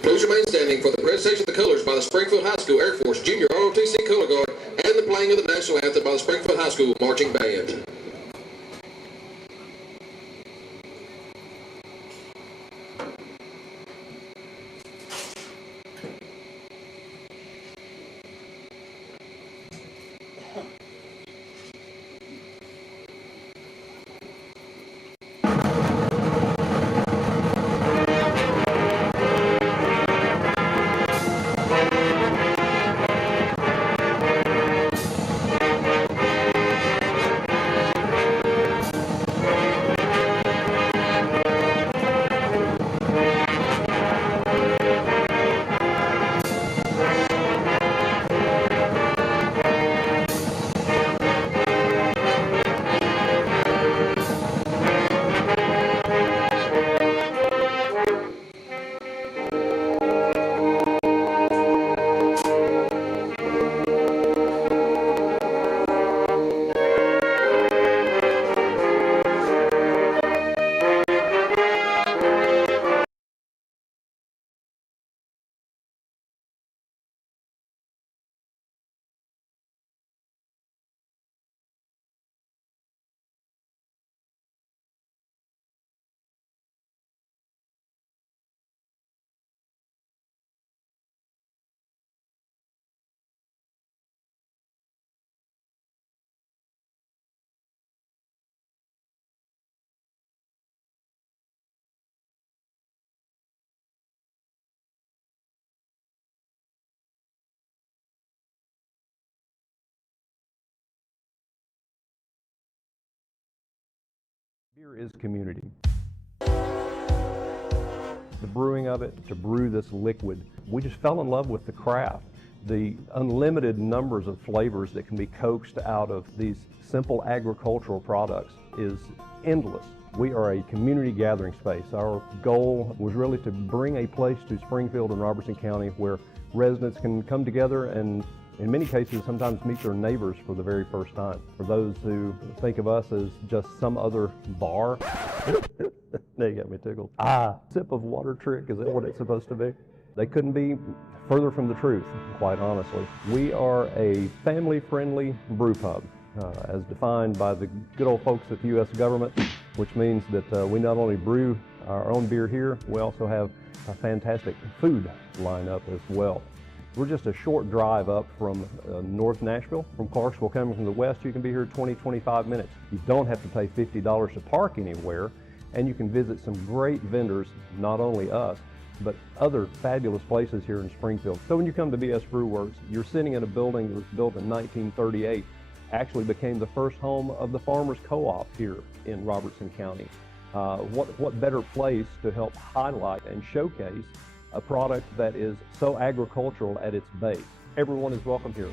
Please remain standing for the presentation of the colors by the Springfield High School Air Force Junior ROTC Color Guard and the playing of the national anthem by the Springfield High School Marching Band. Beer is community. The brewing of it, to brew this liquid, we just fell in love with the craft. The unlimited numbers of flavors that can be coaxed out of these simple agricultural products is endless. We are a community gathering space. Our goal was really to bring a place to Springfield and Robertson County where residents can come together and in many cases sometimes meet their neighbors for the very first time. For those who think of us as just some other bar, now you got me tickled. Sip of water trick, is that what it's supposed to be? They couldn't be further from the truth, quite honestly. We are a family-friendly brew pub, as defined by the good old folks at the U.S. government, which means that we not only brew our own beer here, we also have a fantastic food lineup as well. We're just a short drive up from North Nashville. From Clarksville coming from the west, you can be here 20-25 minutes. You don't have to pay $50 to park anywhere, and you can visit some great vendors, not only us, but other fabulous places here in Springfield. So when you come to BS Brew Works, you're sitting in a building that was built in 1938, actually became the first home of the Farmers Co-op here in Robertson County. What better place to help highlight and showcase a product that is so agricultural at its base. Everyone is welcome here.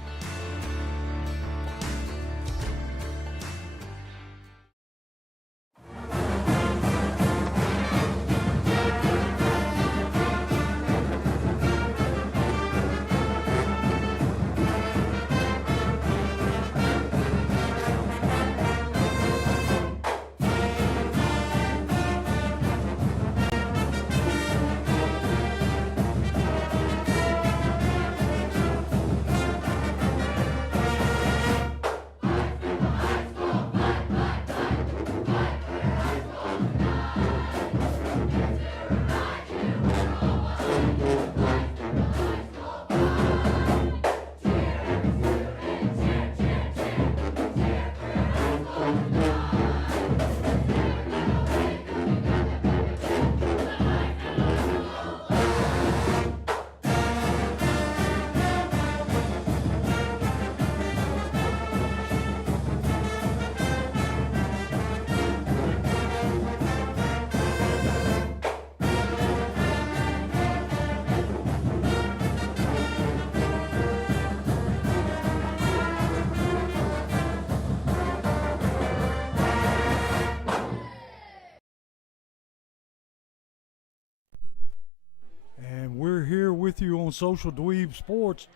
We're here with you on Social Dweeb Sports,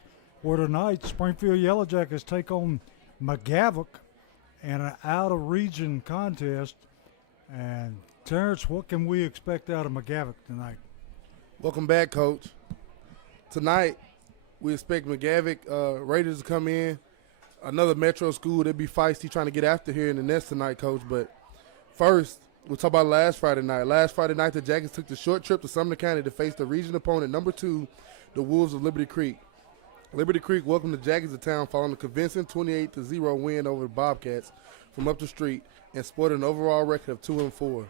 where tonight Springfield Yellow Jackets take on McGavock in an out-of-region contest. And Terrence, what can we expect out of McGavock tonight? Welcome back, Coach. Tonight, we expect McGavock Raiders to come in. Another Metro school. They'll be feisty trying to get after here in the nest tonight, Coach. But first, we'll talk about last Friday night. Last Friday night, the Jackets took the short trip to Sumner County to face the region opponent, number 2, the Wolves of Liberty Creek. Liberty Creek welcomed the Jackets to town following a convincing 28-0 win over the Bobcats from up the street and sported an overall record of 2-4.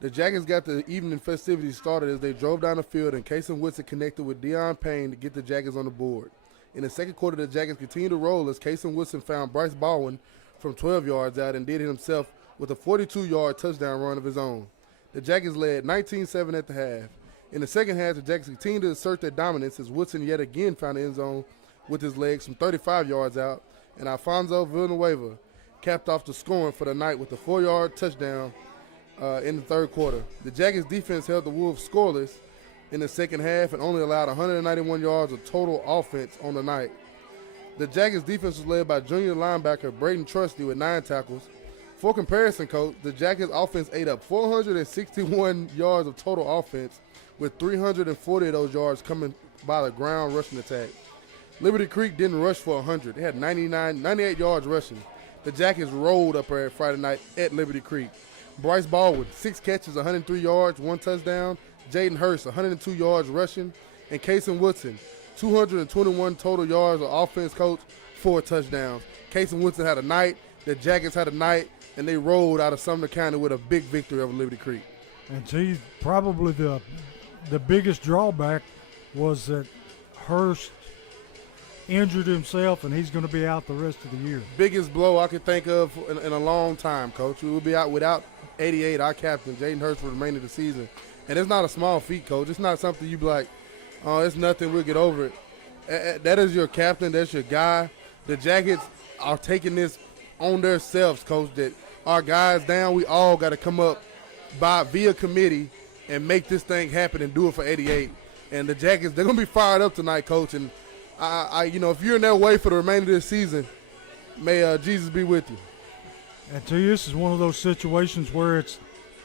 The Jackets got the evening festivities started as they drove down the field, and Kason Woodson connected with Deion Payne to get the Jackets on the board. In the second quarter, the Jackets continued to roll as Kason Woodson found Bryce Baldwin from 12 yards out and did it himself with a 42-yard touchdown run of his own. The Jackets led 19-7 at the half. In the second half, the Jackets continued to assert their dominance as Woodson yet again found the end zone with his legs from 35 yards out, and Alfonso Villanueva capped off the scoring for the night with a 4-yard touchdown in the third quarter. The Jackets defense held the Wolves scoreless in the second half and only allowed 191 yards of total offense on the night. The Jackets defense was led by junior linebacker Braden Trusty with 9 tackles. For comparison, Coach, the Jackets offense ate up 461 yards of total offense, with 340 of those yards coming by the ground rushing attack. Liberty Creek didn't rush for 100. They had 98 yards rushing. The Jackets rolled up there Friday night at Liberty Creek. Bryce Baldwin, 6 catches, 103 yards, 1 touchdown. Jaden Hurst, 102 yards rushing. And Kason Woodson, 221 total yards of offense, Coach, 4 touchdowns. Kason Woodson had a night. The Jackets had a night, and they rolled out of Sumner County with a big victory over Liberty Creek. And see, probably the biggest drawback was that Hurst injured himself, and he's going to be out the rest of the year. Biggest blow I could think of in a long time, Coach. We will be out without 88, our captain, Jaden Hurst, for the remainder of the season. And it's not a small feat, Coach. It's not something you be like, oh, it's nothing, we'll get over it. That is your captain. That's your guy. The Jackets are taking this on themselves, Coach, that our guys down, we all got to come up via committee and make this thing happen and do it for 88. And the Jackets, they're going to be fired up tonight, Coach. And, if you're in that way for the remainder of the season, may Jesus be with you. And to you, this is one of those situations where it's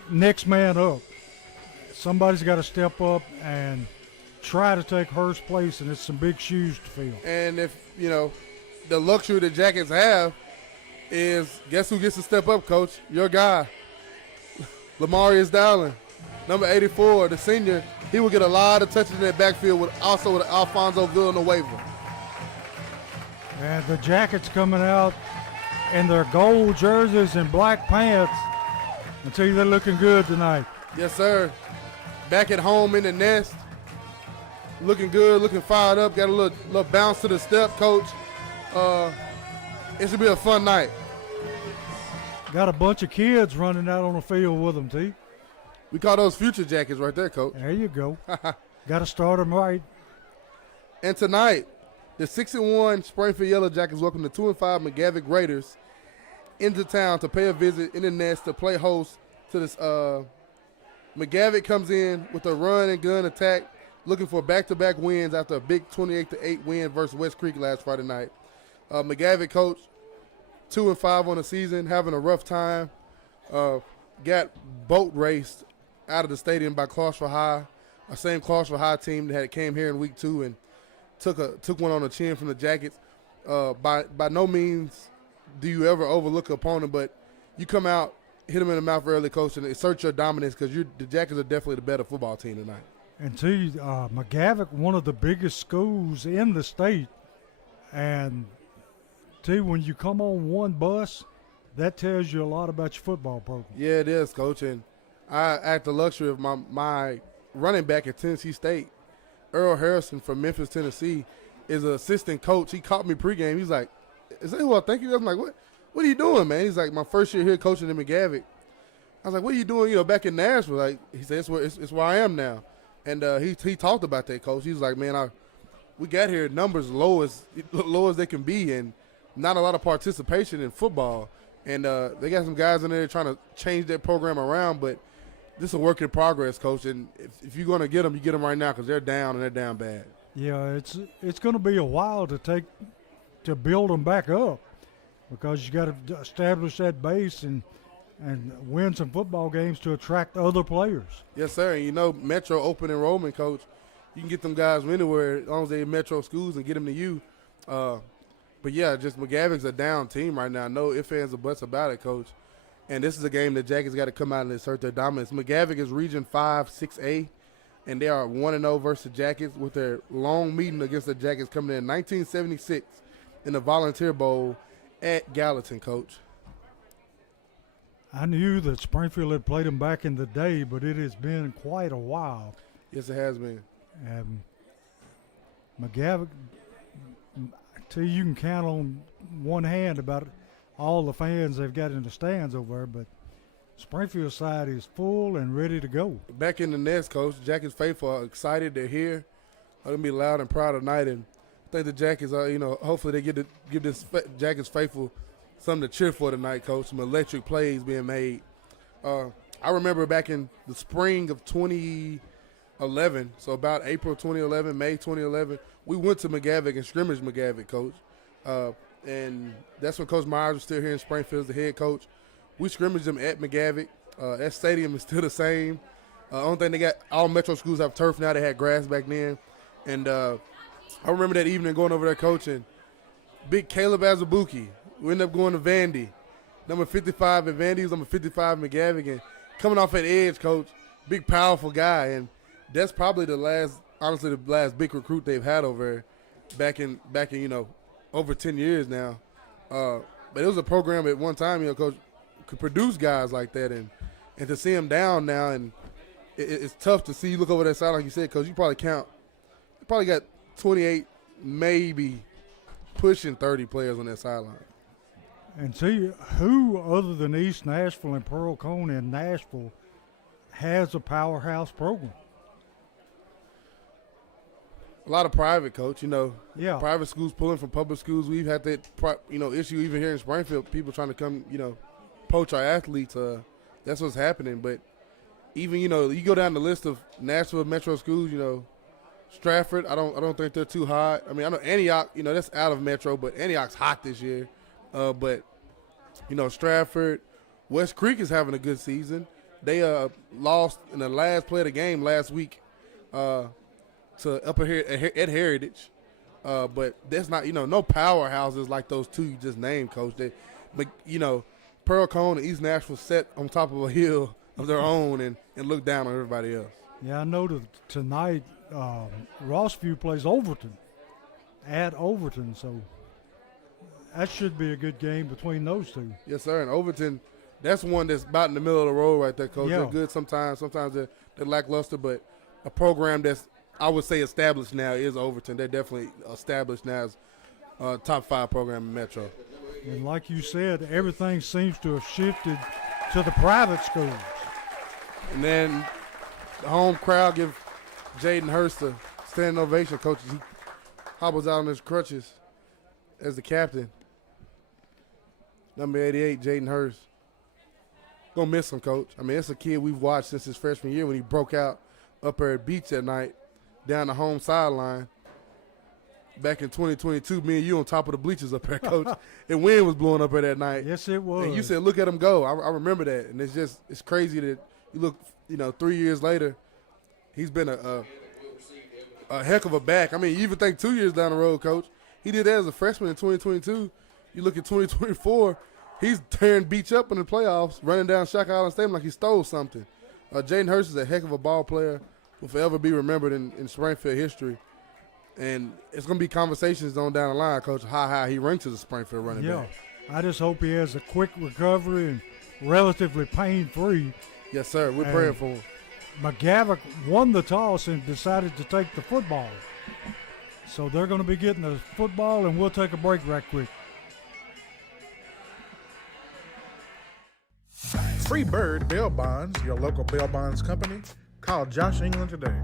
next man up. Somebody's got to step up and try to take Hurst's place, and it's some big shoes to fill. And if, the luxury the Jackets have is, guess who gets to step up, Coach? Your guy, Lamarius Dowling, number 84, the senior. He will get a lot of touches in that backfield with Alfonso Villanueva. And the Jackets coming out in their gold jerseys and black pants. I tell you, they're looking good tonight. Yes, sir. Back at home in the nest. Looking good, looking fired up. Got a little bounce to the step, Coach. It should be a fun night. Got a bunch of kids running out on the field with them, T. We call those future Jackets right there, Coach. There you go. Got to start them right. And tonight, the 6-1 Springfield Yellow Jackets welcome the 2-5 McGavock Raiders into town to pay a visit in the nest to play host to this. McGavock comes in with a run and gun attack, looking for back-to-back wins after a big 28-8 win versus West Creek last Friday night. McGavock, Coach, 2-5 on the season, having a rough time. Got boat raced out of the stadium by Clarksville High, a same Clarksville High team that came here in week 2 and took one on the chin from the Jackets. By no means do you ever overlook an opponent, but you come out, hit them in the mouth early, Coach, and assert your dominance because the Jackets are definitely the better football team tonight. And see, McGavock, one of the biggest schools in the state, and see, when you come on one bus, that tells you a lot about your football program. Yeah, it is, Coach, and I had the luxury of my running back at Tennessee State, Earl Harrison from Memphis, Tennessee, is an assistant coach. He caught me pregame. He's like, is that who I think he is? I'm like, what are you doing, man? He's like, my first year here coaching in McGavock. I was like, what are you doing, back in Nashville? Like, he said, it's where I am now. And he talked about that, Coach. He was like, man, we got here numbers low as they can be, and not a lot of participation in football. And they got some guys in there trying to change that program around, but this is a work in progress, Coach. And if you're going to get them, you get them right now because they're down, and they're down bad. Yeah, it's going to be a while to build them back up because you got to establish that base and win some football games to attract other players. Yes, sir. And Metro open enrollment, Coach, you can get them guys from anywhere as long as they're in metro schools and get them to you. But yeah, just McGavock's a down team right now. No ifs, ands, or buts about it, Coach. And this is a game that Jackets got to come out and assert their dominance. McGavock is Region 5, 6A, and they are 1-0 versus the Jackets with their long meeting against the Jackets coming in 1976 in the Volunteer Bowl at Gallatin, Coach. I knew that Springfield had played them back in the day, but it has been quite a while. Yes, it has been. And McGavock, till you can count on one hand about all the fans they've got in the stands over there, but Springfield side is full and ready to go. Back in the nest, Coach. Jackets faithful are excited. They're here. They're going to be loud and proud tonight. And I think the Jackets are, hopefully they give this Jackets faithful something to cheer for tonight, Coach. Some electric plays being made. I remember back in the spring of 2011, so about April 2011, May 2011, we went to McGavock and scrimmaged McGavock, Coach. And that's when Coach Myers was still here in Springfield as the head coach. We scrimmaged them at McGavock. That stadium is still the same. Only thing they got, all metro schools have turf now. They had grass back then. And I remember that evening going over there coaching. Big Caleb Azubuike. We ended up going to Vandy. Number 55 at Vandy was number 55 at McGavock. And coming off at edge, Coach, big, powerful guy. And that's probably the last big recruit they've had over there back in over 10 years now. But it was a program at one time, Coach, could produce guys like that. And to see him down now, and it's tough to see. You look over that side, like you said, Coach, you probably got 28, maybe pushing 30 players on that sideline. And see, who other than East Nashville and Pearl Cone in Nashville has a powerhouse program? A lot of private, Coach, Yeah. Private schools pulling from public schools. We've had that, issue even here in Springfield, people trying to come, poach our athletes. That's what's happening. But even, you go down the list of Nashville metro schools, Stratford, I don't think they're too hot. I mean, I know Antioch, that's out of metro, but Antioch's hot this year. But, Stratford, West Creek is having a good season. They lost in the last play of the game last week to up here at Heritage. But that's not, no powerhouses like those two you just named, Coach. But, Pearl Cone and East Nashville set on top of a hill of their own and look down on everybody else. Yeah, I know that tonight Rossview plays Overton at Overton, so that should be a good game between those two. Yes, sir. And Overton, that's one that's about in the middle of the road right there, Coach. Yeah. They're good sometimes. Sometimes they're lackluster, but a program that's, I would say, established now is Overton. They're definitely established now as a top 5 program in Metro. And like you said, everything seems to have shifted to the private schools. And then the home crowd give Jaden Hurst a standing ovation, Coach. He hobbles out on his crutches as the captain. Number 88, Jaden Hurst. Gonna miss him, Coach. I mean, it's a kid we've watched since his freshman year when he broke out up there at Beach that night down the home sideline. Back in 2022, me and you on top of the bleachers up there, Coach. And wind was blowing up there that night. Yes, it was. And you said, look at him go. I remember that. And it's crazy that you look, 3 years later, he's been a heck of a back. I mean, you even think 2 years down the road, Coach. He did that as a freshman in 2022. You look at 2024, he's tearing Beach up in the playoffs, running down Shock Island Stadium like he stole something. Jaden Hurst is a heck of a ball player, will forever be remembered in Springfield history. And it's going to be conversations on down the line, Coach, how high he ranks as a Springfield running back. I just hope he has a quick recovery and relatively pain-free. Yes, sir. We're praying for him. McGavock won the toss and decided to take the football. So they're going to be getting the football, and we'll take a break right quick. Free Bird Bail Bonds, your local bail bonds company. Call Josh England today.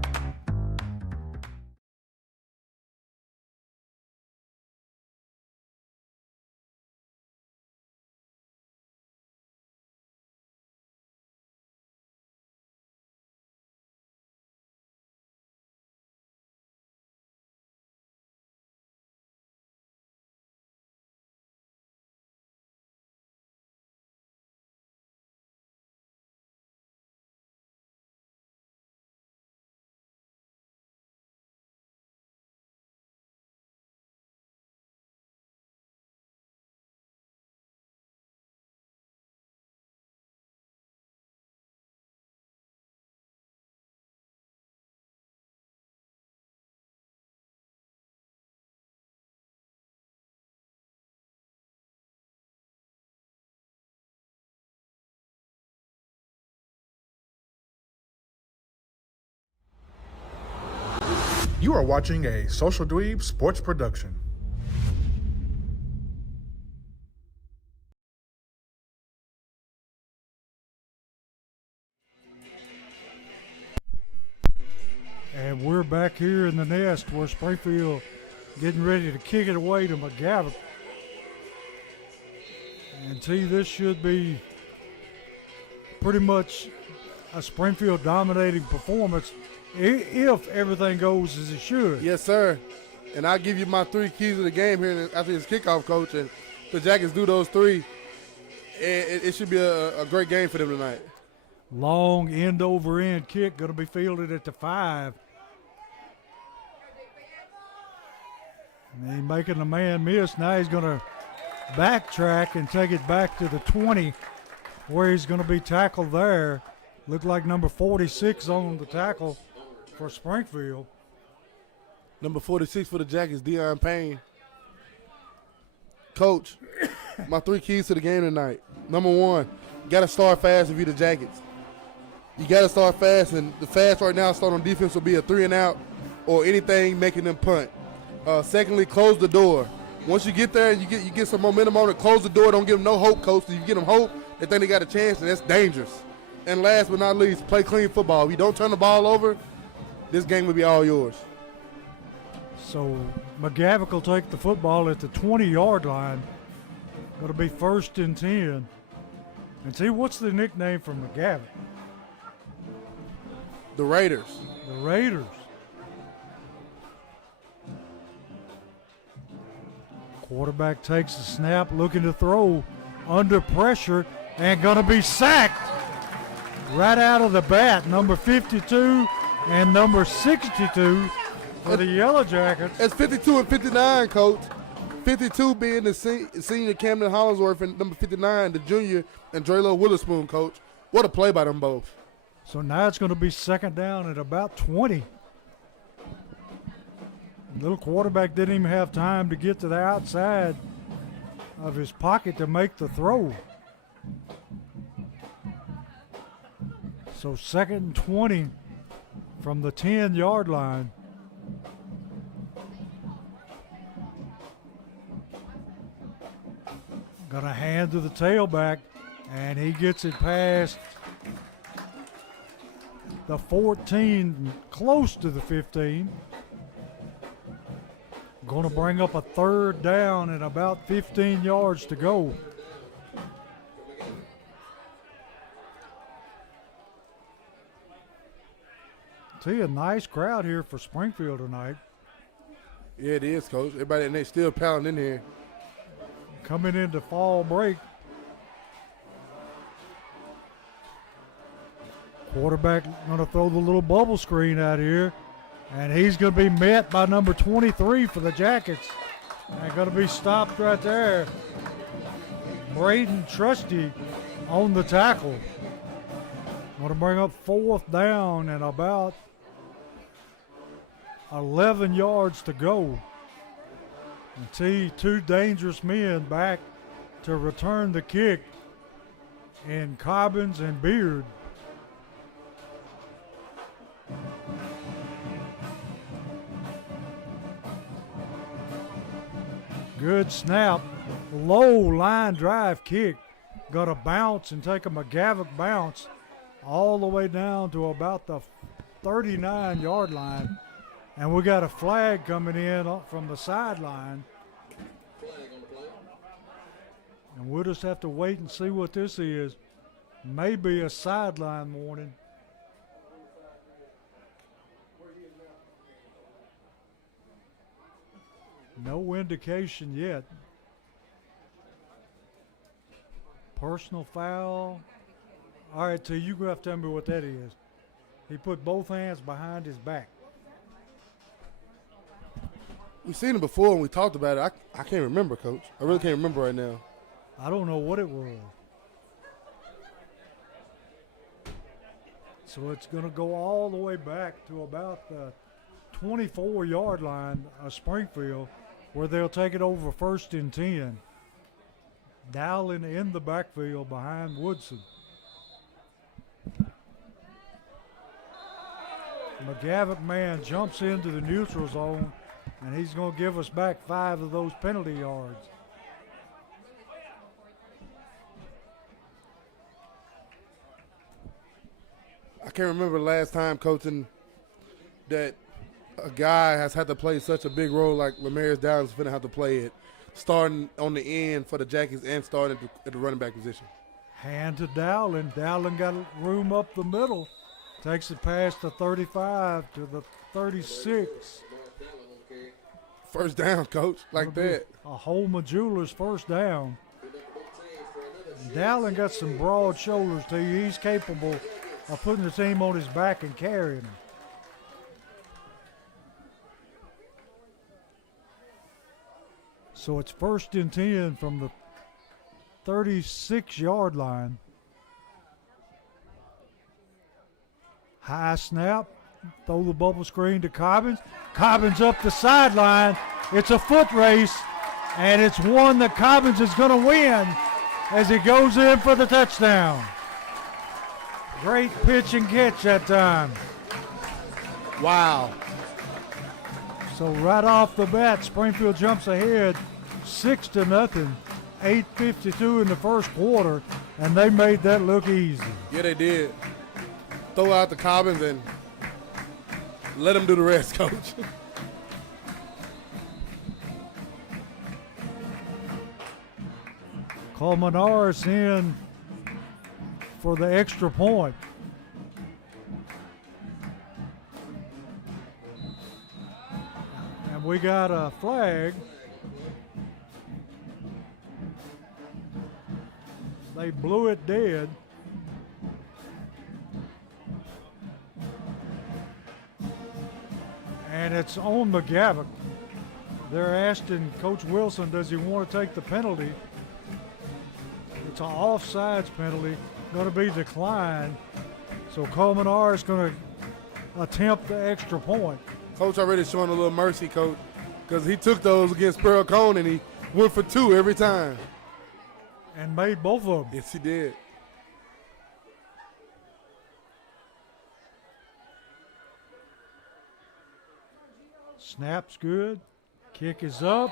You are watching a Social Dweeb Sports production. And we're back here in the nest where Springfield getting ready to kick it away to McGavock. And this should be pretty much a Springfield dominating performance if everything goes as it should. Yes, sir. And I'll give you my 3 keys of the game here after this kickoff, Coach. And the Jackets do those 3, it should be a great game for them tonight. Long end-over-end kick going to be fielded at the 5. And he's making the man miss. Now he's going to backtrack and take it back to the 20 where he's going to be tackled there. Looked like number 46 on the tackle for Springfield. Number 46 for the Jackets, Deion Payne. Coach, my 3 keys to the game tonight. Number 1, you got to start fast if you're the Jackets. You got to start fast, and the fast right now start on defense will be a 3-and-out or anything making them punt. Secondly, close the door. Once you get there and you get some momentum on it, close the door. Don't give them no hope, Coach. If you give them hope, they think they got a chance, and that's dangerous. And last but not least, play clean football. If you don't turn the ball over, this game will be all yours. So McGavock will take the football at the 20-yard line. Going to be 1st and 10. And what's the nickname for McGavock? The Raiders. The Raiders. Quarterback takes the snap, looking to throw under pressure, and going to be sacked right out of the bat. Number 52 and number 62 for the Yellow Jackets. It's 52 and 59, Coach. 52 being the senior Camden Hollingsworth, and number 59, the junior, and Drelo Witherspoon, Coach. What a play by them both. So now it's going to be 2nd down at about 20. Little quarterback didn't even have time to get to the outside of his pocket to make the throw. So 2nd and 20 from the 10-yard line. Gonna hand to the tailback, and he gets it past the 14, close to the 15. Going to bring up a 3rd down and about 15 yards to go. See, a nice crowd here for Springfield tonight. Yeah, it is, Coach. Everybody, and they still pounding in here. Coming into fall break. Quarterback going to throw the little bubble screen out here. And he's going to be met by number 23 for the Jackets. And going to be stopped right there. Braden Trusty on the tackle. Going to bring up 4th down and about 11 yards to go. And 2 dangerous men back to return the kick in Cobbins and Beard. Good snap. Low line drive kick. Got a bounce and take a McGavock bounce all the way down to about the 39-yard line. And we got a flag coming in from the sideline. And we'll just have to wait and see what this is. Maybe a sideline warning. No indication yet. Personal foul. All right, you're going to have to tell me what that is. He put both hands behind his back. We've seen it before and we talked about it. I can't remember, Coach. I really can't remember right now. I don't know what it was. So it's going to go all the way back to about the 24-yard line of Springfield, where they'll take it over 1st and 10. Dowling in the backfield behind Woodson. McGavock man jumps into the neutral zone, and he's going to give us back 5 of those penalty yards. I can't remember the last time coaching that a guy has had to play such a big role like Lamarius Downs is going to have to play it, starting on the end for the Jackies and starting at the running back position. Hand to Dowling. Dowling got room up the middle. Takes it past the 35 to the 36. First down, coach, like that. A Holman Jewelers first down. Dowling got some broad shoulders to you. He's capable of putting the team on his back and carrying them. So it's 1st and 10 from the 36-yard line. High snap. Throw the bubble screen to Cobbins. Cobbins up the sideline. It's a foot race, and it's one that Cobbins is going to win as he goes in for the touchdown. Great pitch and catch that time. Wow. So right off the bat, Springfield jumps ahead 6-0. 8:52 in the first quarter, and they made that look easy. Yeah, they did. Throw out the Cobbins and let them do the rest, coach. Colmenares in for the extra point. And we got a flag. They blew it dead. And it's on McGavock. They're asking Coach Wilson, does he want to take the penalty? It's an offsides penalty, going to be declined. So Colmenares is going to attempt the extra point. Coach already showing a little mercy, coach, because he took those against Pearl Cone and he went for 2 every time. And made both of them. Yes, he did. Snap's good. Kick is up.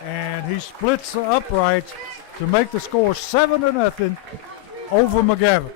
And he splits the uprights to make the score 7-0 over McGavock.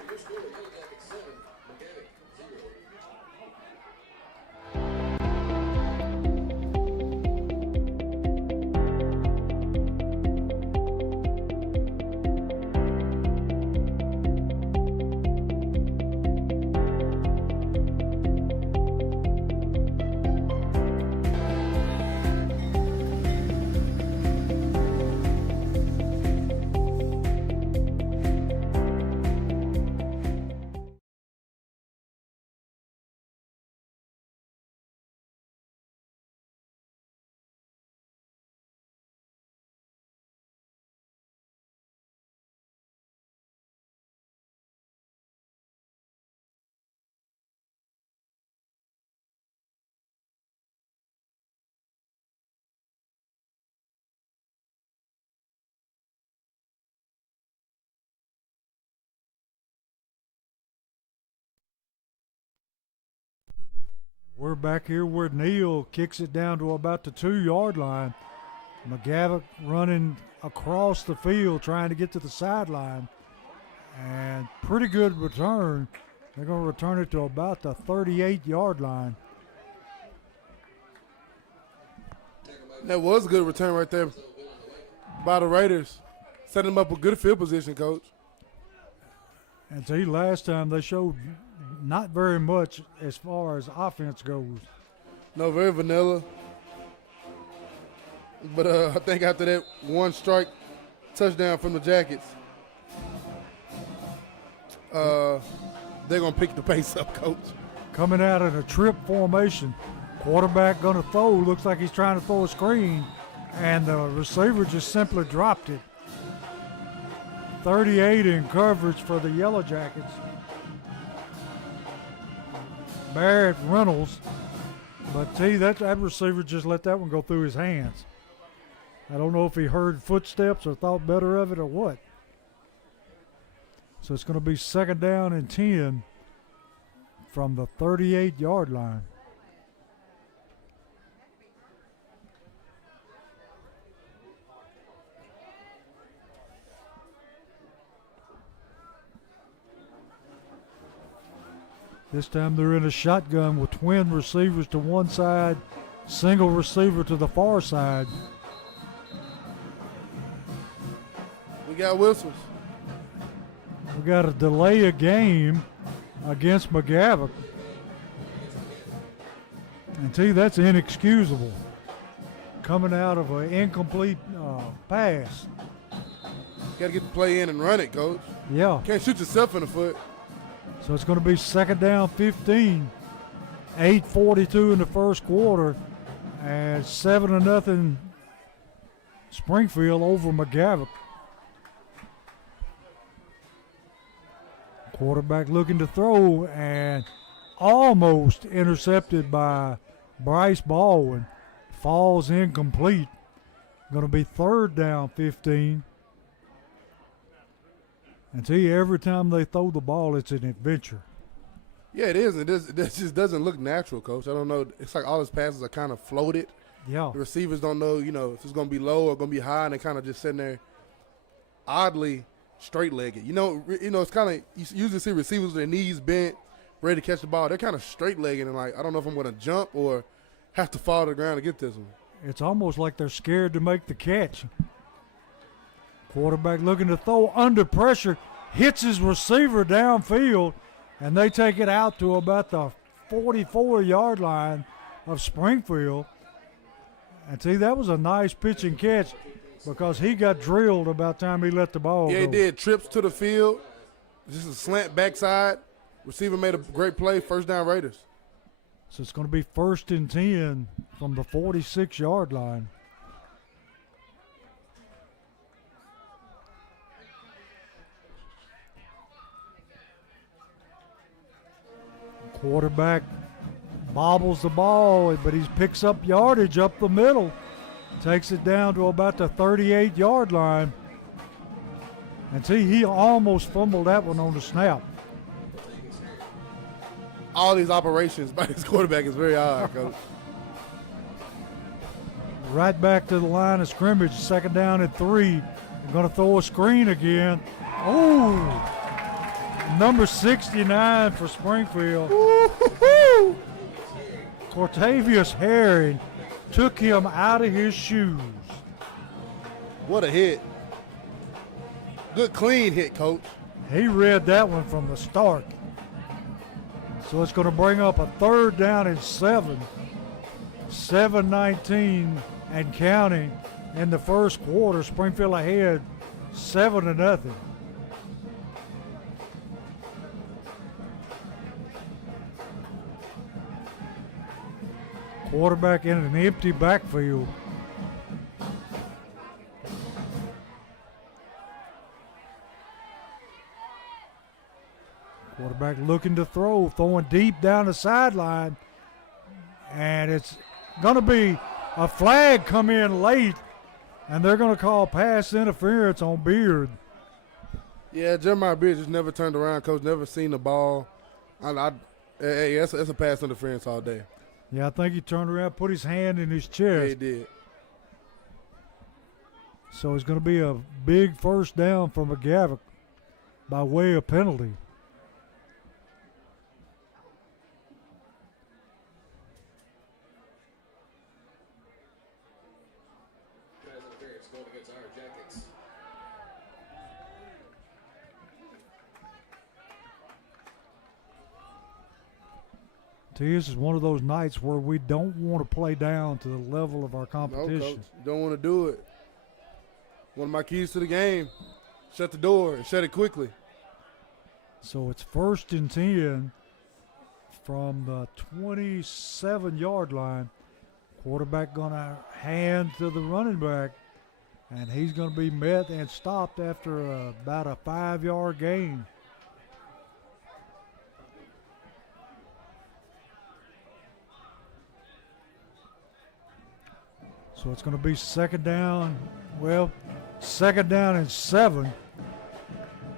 We're back here where Neal kicks it down to about the 2-yard line. McGavock running across the field trying to get to the sideline. And pretty good return. They're going to return it to about the 38-yard line. That was a good return right there by the Raiders. Setting them up a good field position, coach. And see, last time they showed not very much as far as offense goes. No, very vanilla. But I think after that one strike touchdown from the Jackets, they're going to pick the pace up, coach. Coming out in a trip formation. Quarterback going to throw. Looks like he's trying to throw a screen. And the receiver just simply dropped it. 38 in coverage for the Yellow Jackets. Barrett Reynolds. But see, that receiver just let that one go through his hands. I don't know if he heard footsteps or thought better of it or what. So it's going to be 2nd down and 10 from the 38-yard line. This time they're in a shotgun with twin receivers to one side, single receiver to the far side. We got whistles. We got to delay a game against McGavock. And see, that's inexcusable. Coming out of an incomplete pass. Got to get the play in and run it, Coach. Yeah. Can't shoot yourself in the foot. So it's going to be second down 15. 8:42 in the first quarter. And 7-0 Springfield over McGavock. Quarterback looking to throw and almost intercepted by Bryce Baldwin. Falls incomplete. Going to be third down 15. And see, every time they throw the ball, it's an adventure. Yeah, it is. It just doesn't look natural, Coach. I don't know. It's like all his passes are kind of floated. Yeah. The receivers don't know, if it's going to be low or going to be high, and they kind of just sitting there oddly straight-legged. It's kind of – you usually see receivers with their knees bent, ready to catch the ball. They're kind of straight-legged and like, I don't know if I'm going to jump or have to fall to the ground to get this one. It's almost like they're scared to make the catch. Quarterback looking to throw under pressure, hits his receiver downfield, and they take it out to about the 44-yard line of Springfield. And see, that was a nice pitch and catch because he got drilled about the time he let the ball go. Yeah, he did. Trips to the field, just a slant backside. Receiver made a great play, first down Raiders. So it's going to be 1st and 10 from the 46-yard line. Quarterback bobbles the ball, but he picks up yardage up the middle. Takes it down to about the 38-yard line. And see, he almost fumbled that one on the snap. All these operations by this quarterback is very odd, Coach. Right back to the line of scrimmage, second down and 3. They're going to throw a screen again. Oh! Number 69 for Springfield. Cortavius Herring took him out of his shoes. What a hit. Good clean hit, Coach. He read that one from the start. So it's going to bring up a third down and 7. 7:19 and counting in the first quarter. Springfield ahead 7-0. Quarterback in an empty backfield. Quarterback looking to throw, throwing deep down the sideline. And it's going to be a flag come in late, and they're going to call pass interference on Beard. Yeah, Jeremiah Beard just never turned around, Coach. Never seen the ball. Hey, that's a pass interference all day. Yeah, I think he turned around, put his hand in his Yeah, chest. he did. So it's going to be a big first down for McGavock by way of penalty. Going against our Jackets. This is one of those nights where we don't want to play down to the level of our No, competition. Coach. You don't want to do it. One of my keys to the game, shut the door and shut it quickly. So it's 1st and 10 from the 27-yard line. Quarterback going to hand to the running back, and he's going to be met and stopped after about a 5-yard gain. So it's going to be second down and 7.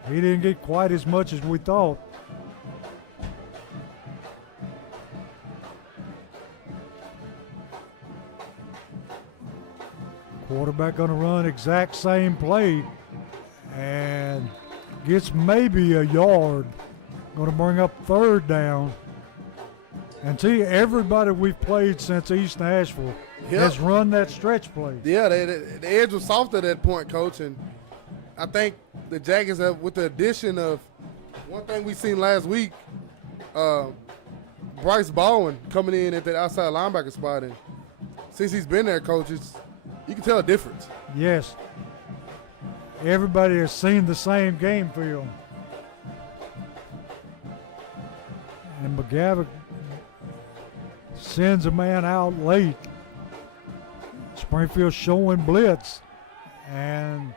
He didn't get quite as much as we thought. Quarterback going to run exact same play and gets maybe a yard. Going to bring up third down. And tell you, everybody we've played since East Nashville has run that stretch play. Yeah, the edge was soft at that point, Coach. And I think the Jackets have, with the addition of one thing we seen last week, Bryce Baldwin coming in at that outside linebacker spot. And since he's been there, Coach, you can tell a difference. Yes. Everybody has seen the same game film. And McGavock sends a man out late. Springfield showing blitz. And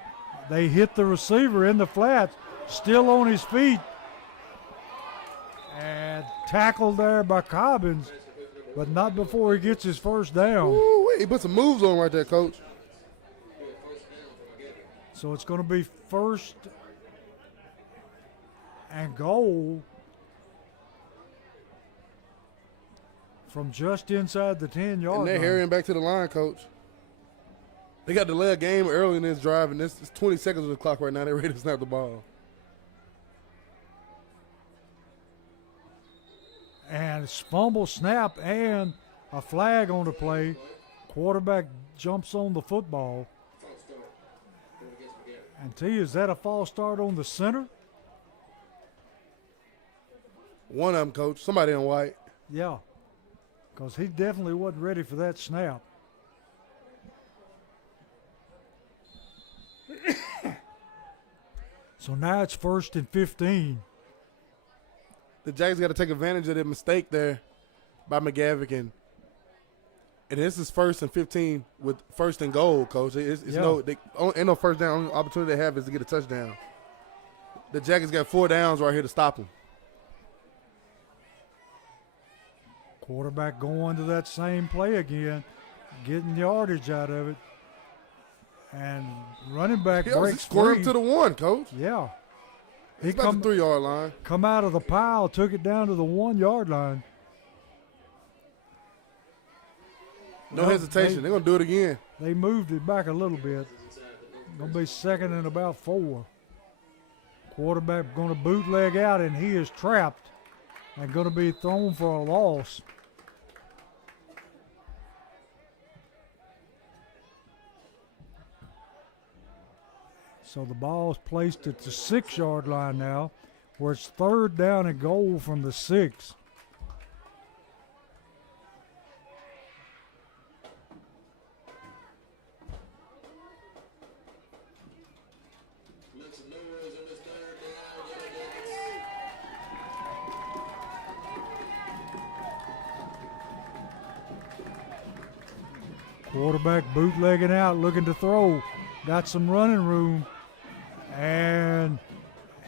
they hit the receiver in the flats, still on his feet. And tackled there by Cobbins, but not before he gets his first down. Ooh, he put some moves on right there, Coach. So it's going to be first and goal from just inside the 10-yard line. And they're hurrying back to the line, Coach. They got delay a game early in this drive, and it's 20 seconds of the clock right now. They're ready to snap the ball. And it's fumble, snap, and a flag on the play. Quarterback jumps on the football. And T, is that a false start on the center? One of them, Coach. Somebody in white. Yeah, because he definitely wasn't ready for that snap. So now it's 1st and 15. The Jags got to take advantage of that mistake there by McGavock. And this is 1st and 15 with 1st and goal, Coach. Ain't no first down. Only opportunity they have is to get a touchdown. The Jags got 4 downs right here to stop them. Quarterback going to that same play again, getting yardage out of it. And running back breaks square free. up to the 1, Coach. Yeah. He's about the 3-yard line. Come out of the pile, took it down to the 1-yard line. No hesitation. They're going to do it again. They moved it back a little bit. Going to be 2nd and about 4. Quarterback going to bootleg out, and he is trapped and going to be thrown for a loss. So the ball is placed at the 6-yard line now, where it's 3rd down and goal from the 6. Quarterback bootlegging out, looking to throw. Got some running room. And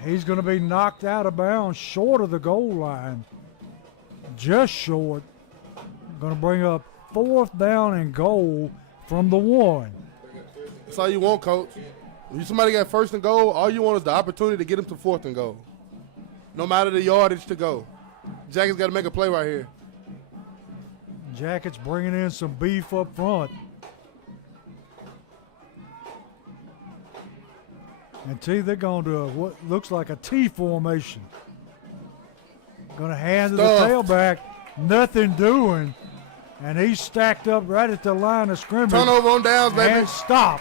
he's going to be knocked out of bounds short of the goal line. Just short. Going to bring up 4th down and goal from the 1. That's all you want, Coach. When somebody got 1st and goal, all you want is the opportunity to get them to 4th and goal. No matter the yardage to go. Jackets got to make a play right here. Jackets bringing in some beef up front. And T, they're going to what looks like a T formation. Going to hand to the tailback, nothing doing. And he's stacked up right at the line of scrimmage. Turnover on downs, baby. And stop.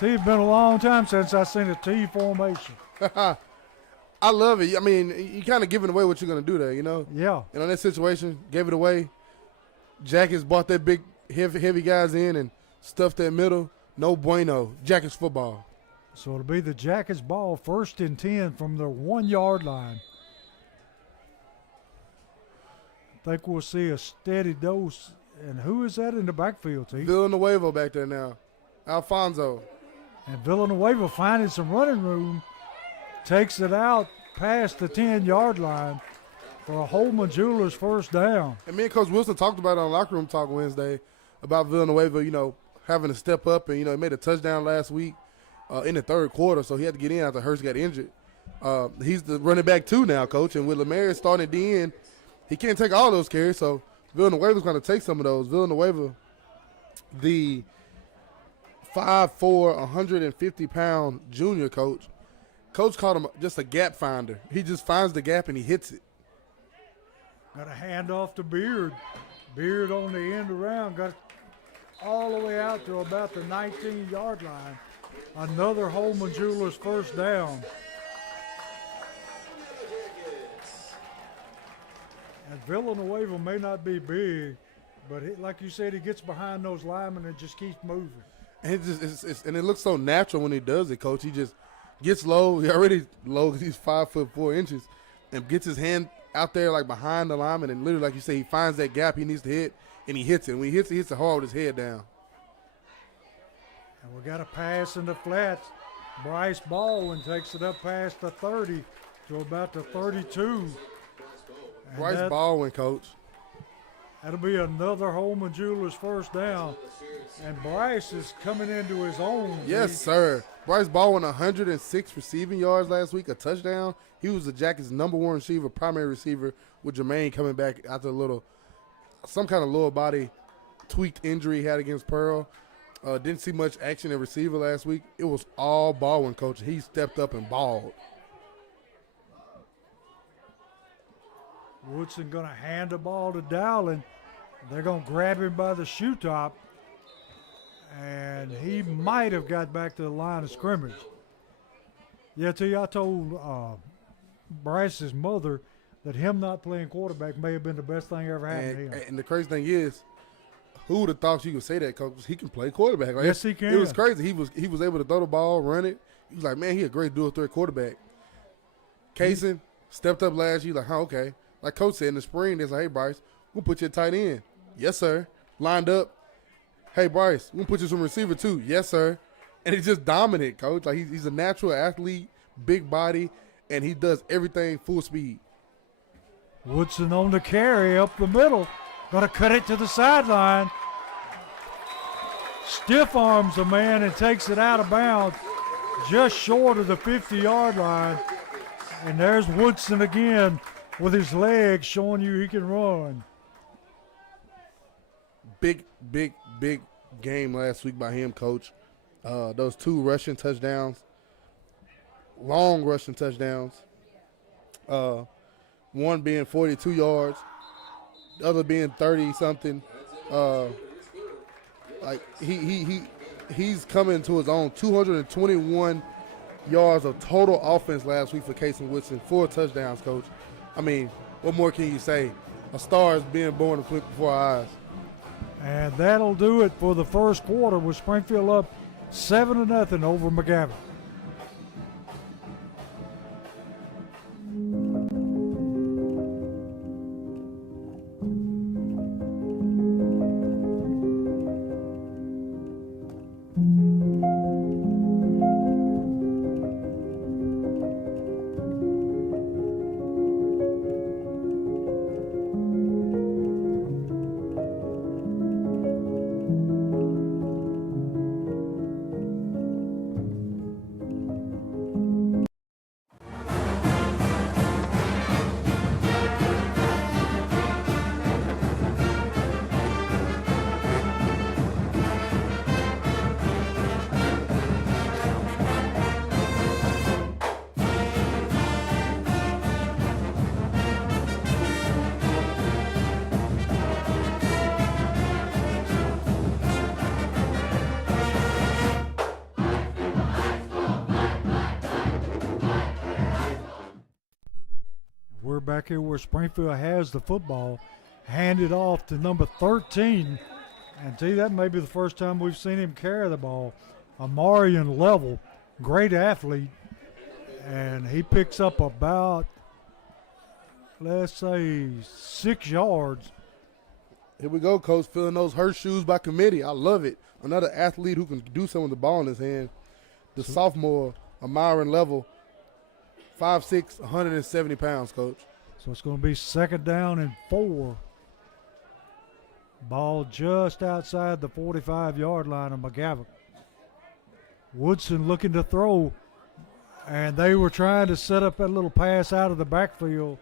T, it's been a long time since I've seen a T formation. I love it. I mean, you kind of giving away what you're going to do there, you know? Yeah. And on that situation, gave it away. Jackets brought that big, heavy guys in and stuffed that middle. No bueno. Jackets football. So it'll be the Jackets ball, 1st and 10 from their 1-yard line. I think we'll see a steady dose. And who is that in the backfield, T? Villanueva back there now. Alfonso. And Villanueva finding some running room. Takes it out past the 10-yard line for a Holman Jewelers 1st down. And me and Coach Wilson talked about it on Locker Room Talk Wednesday about Villanueva, you know, having to step up. And, you know, he made a touchdown last week in the 3rd quarter, so he had to get in after Hurst got injured. He's the running back 2 now, Coach. And with Lemare starting at the end, he can't take all those carries. So Villanueva's going to take some of those. Villanueva, the 5'4", 150-pound junior coach. Coach called him just a gap finder. He just finds the gap and he hits it. Got a hand off to Beard. Beard on the end around. Got all the way out to about the 19-yard line. Another Holman Jewelers first down. And Villanueva may not be big, but like you said, he gets behind those linemen and just keeps moving. And and it looks so natural when he does it, Coach. He just gets low. He already low because he's 5'4" and gets his hand out there like behind the lineman, and literally, like you say, he finds that gap he needs to hit, and he hits it. And when he hits it hard with his head down. And we got a pass in the flats. Bryce Baldwin takes it up past the 30 to about the 32. And Bryce Baldwin, Coach. That'll be another Holman Jewelers first down. And Bryce is coming into his own. Yes, sir. Bryce Baldwin, 106 receiving yards last week, a touchdown. He was the Jackets' number one receiver, primary receiver, with Jermaine coming back after some kind of lower body tweaked injury he had against Pearl. Didn't see much action at receiver last week. It was all Baldwin, Coach. He stepped up and balled. Woodson going to hand the ball to Dowling. They're going to grab him by the shoe top. And he might have got back to the line of scrimmage. Yeah, I told Bryce's mother that him not playing quarterback may have been the best thing ever happened to him. And the crazy thing is, who would have thought you could say that, Coach? He can play quarterback. Like, yes, he can. It was crazy. He was able to throw the ball, run it. He was like, man, he a great dual threat quarterback. Kaysen stepped up last year, like, okay. Like Coach said in the spring, they like, hey, Bryce, we'll put you at tight end. Yes, sir. Lined up. Hey, Bryce, we'll put you some receiver too. Yes, sir. And he's just dominant, Coach. Like he's a natural athlete, big body, and he does everything full speed. Woodson on the carry up the middle. Going to cut it to the sideline. Stiff arms a man and takes it out of bounds just short of the 50-yard line. And there's Woodson again with his legs showing you he can run. Big game last week by him, Coach. Those two rushing touchdowns, long rushing touchdowns. One being 42 yards, the other being 30-something. Like he's coming to his own. 221 yards of total offense last week for Casey Woodson. 4 touchdowns, Coach. I mean, what more can you say? A star is being born before our eyes. And that'll do it for the first quarter with Springfield up 7-0 over McGavock. We're back here where Springfield has the football, handed off to number 13. And see, that may be the first time we've seen him carry the ball. Amarian Level, great athlete. And he picks up about, let's say, 6 yards. Here we go, Coach, filling those hurt shoes by committee. I love it. Another athlete who can do something with the ball in his hand. The sophomore, Amarian Level, 5'6", 170 pounds, Coach. So it's going to be 2nd down and 4. Ball just outside the 45-yard line of McGavock. Woodson looking to throw, and they were trying to set up that little pass out of the backfield.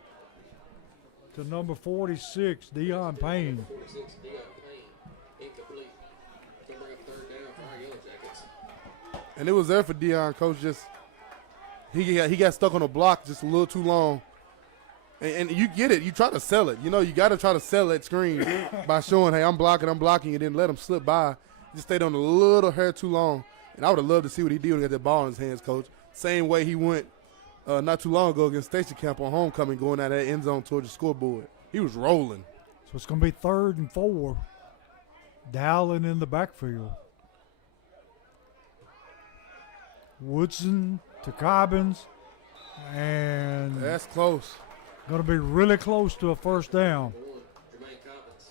to number 46, Dion Payne. 46, Dion Payne, incomplete. Gonna bring up third down for our Yellow Jackets. And it was there for Dion. Coach just he got stuck on a block just a little too long. And you get it. You try to sell it. You know, you got to try to sell that screen by showing, hey, I'm blocking, and then let him slip by. Just stayed on a little hair too long. And I would have loved to see what he did when he got that ball in his hands, Coach. Same way he went not too long ago against Station Camp on homecoming, going out of that end zone towards the scoreboard. He was rolling. So it's going to be 3rd and 4. Dowling in the backfield. Woodson to Cobbins. And That's close. going to be really close to a first down. Jermaine Cobbins.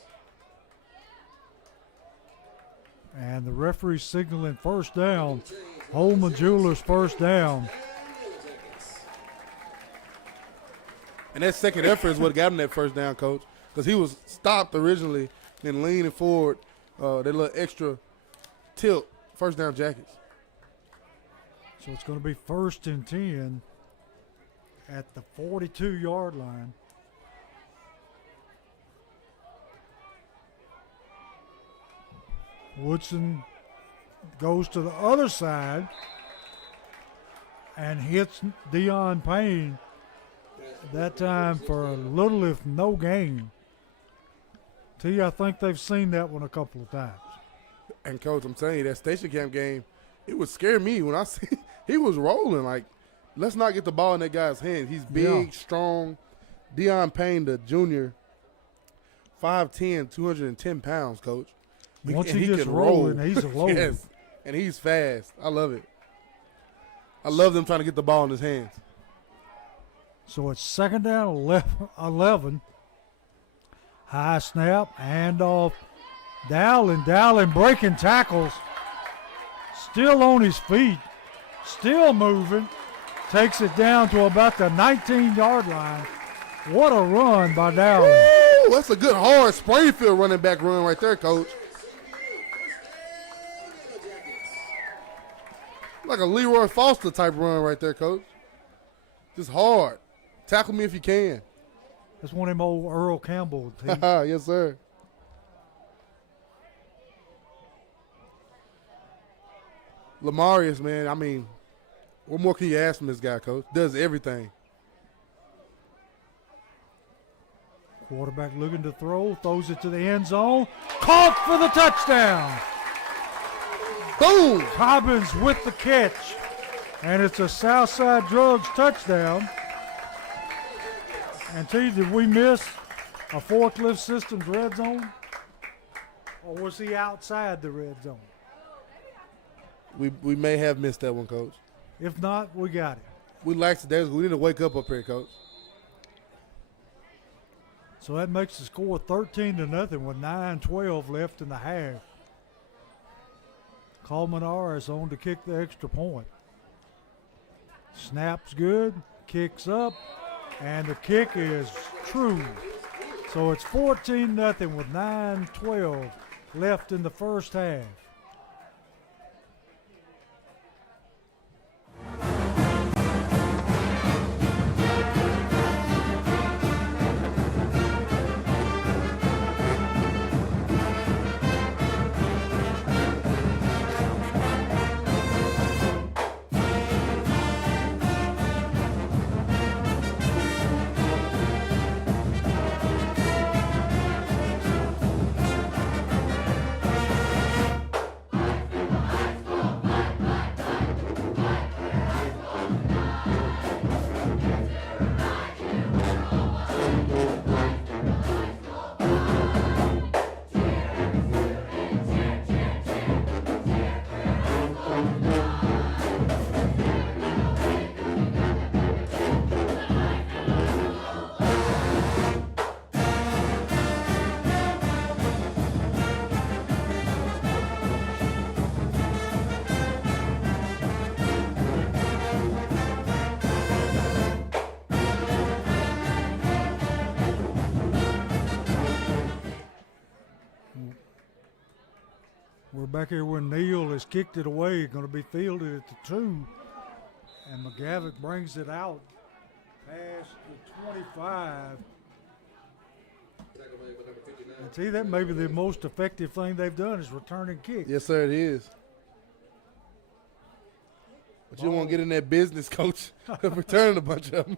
And the referee signaling first down. Holman Jewelers first down. And that second effort is what got him that first down, Coach, because he was stopped originally, then leaning forward, that little extra tilt, first down Jackets. So it's going to be 1st and 10 at the 42-yard line. Woodson goes to the other side and hits Dion Payne, that time for little if no gain. T, I think they've seen that one a couple of times. And, Coach, I'm telling you, that Station Camp game, it would scare me when I see he was rolling. Like, let's not get the ball in that guy's hands. He's big, strong. Dion Payne, the junior, 5'10", 210 pounds, Coach. Once And he gets can rolling, roll. he's a load. Yes, and he's fast. I love it. I love them trying to get the ball in his hands. So it's 2nd down, 11. High snap, handoff. Dowling breaking tackles. Still on his feet. Still moving. Takes it down to about the 19-yard line. What a run by Dowling. Woo, that's a good hard Springfield running back run right there, Coach. Like a Leroy Foster type run right there, Coach. Just hard. Tackle me if you can. That's one of them old Earl Campbell teams. Yes, sir. Lamarius, man, I mean, what more can you ask from this guy, Coach? Does everything. Quarterback looking to throw, throws it to the end zone. Caught for the touchdown. Boom! Cobbins with the catch. And it's a Southside Drugs touchdown. And T, did we miss a Forklift Systems red zone? Or was he outside the red zone? We may have missed that one, Coach. If not, we got it. We lackadaisical. We need to wake up here, Coach. So that makes the score 13-0 with 9:12 left in the half. Coleman is on to kick the extra point. Snap's good, kicks up, and the kick is true. So it's 14-0 with 9:12 left in the first half. We're back here when Neal has kicked it away, going to be fielded at the 2. And McGavock brings it out past the 25 And see, that may be the most effective thing they've done is returning kicks. Yes, sir, it is. But you don't want to get in that business, coach, of returning a bunch of them.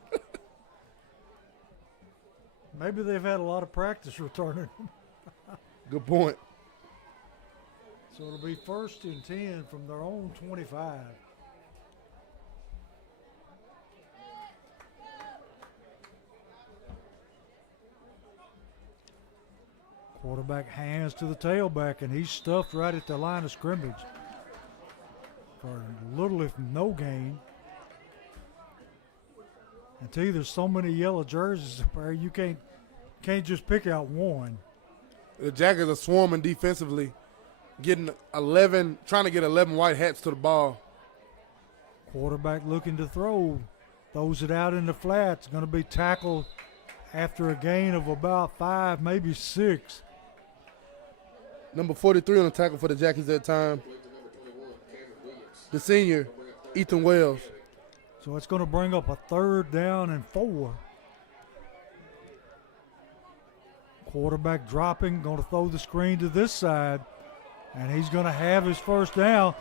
Maybe they've had a lot of practice returning them. Good point. So it'll be 1st and 10 from their own 25. Quarterback hands to the tailback, and he's stuffed right at the line of scrimmage for little if no gain. And tell you, there's so many yellow jerseys up there, you can't just pick out one. The Jackets are swarming defensively, trying to get 11 white hats to the ball. Quarterback looking to throw, throws it out in the flats, going to be tackled after a gain of about 5, maybe 6. Number 43 on the tackle for the Jackies that time. The senior, Ethan Wells. So it's going to bring up a 3rd down and 4. Quarterback dropping, going to throw the screen to this side, and he's going to have his 1st down,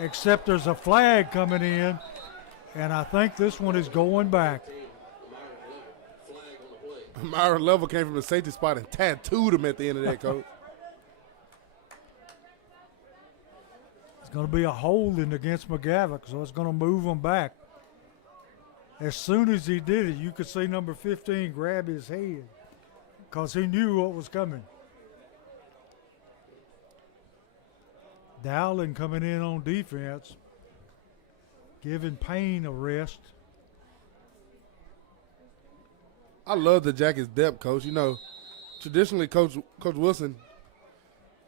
except there's a flag coming in, and I think this one is going back. Myron Level came from the safety spot and tattooed him at the end of that, coach. It's going to be a holding against McGavock, so it's going to move him back. As soon as he did it, you could see number 15 grab his head because he knew what was coming. Dowling coming in on defense, giving Payne a rest. I love the Jackets' depth, coach. You know, traditionally, Coach Wilson,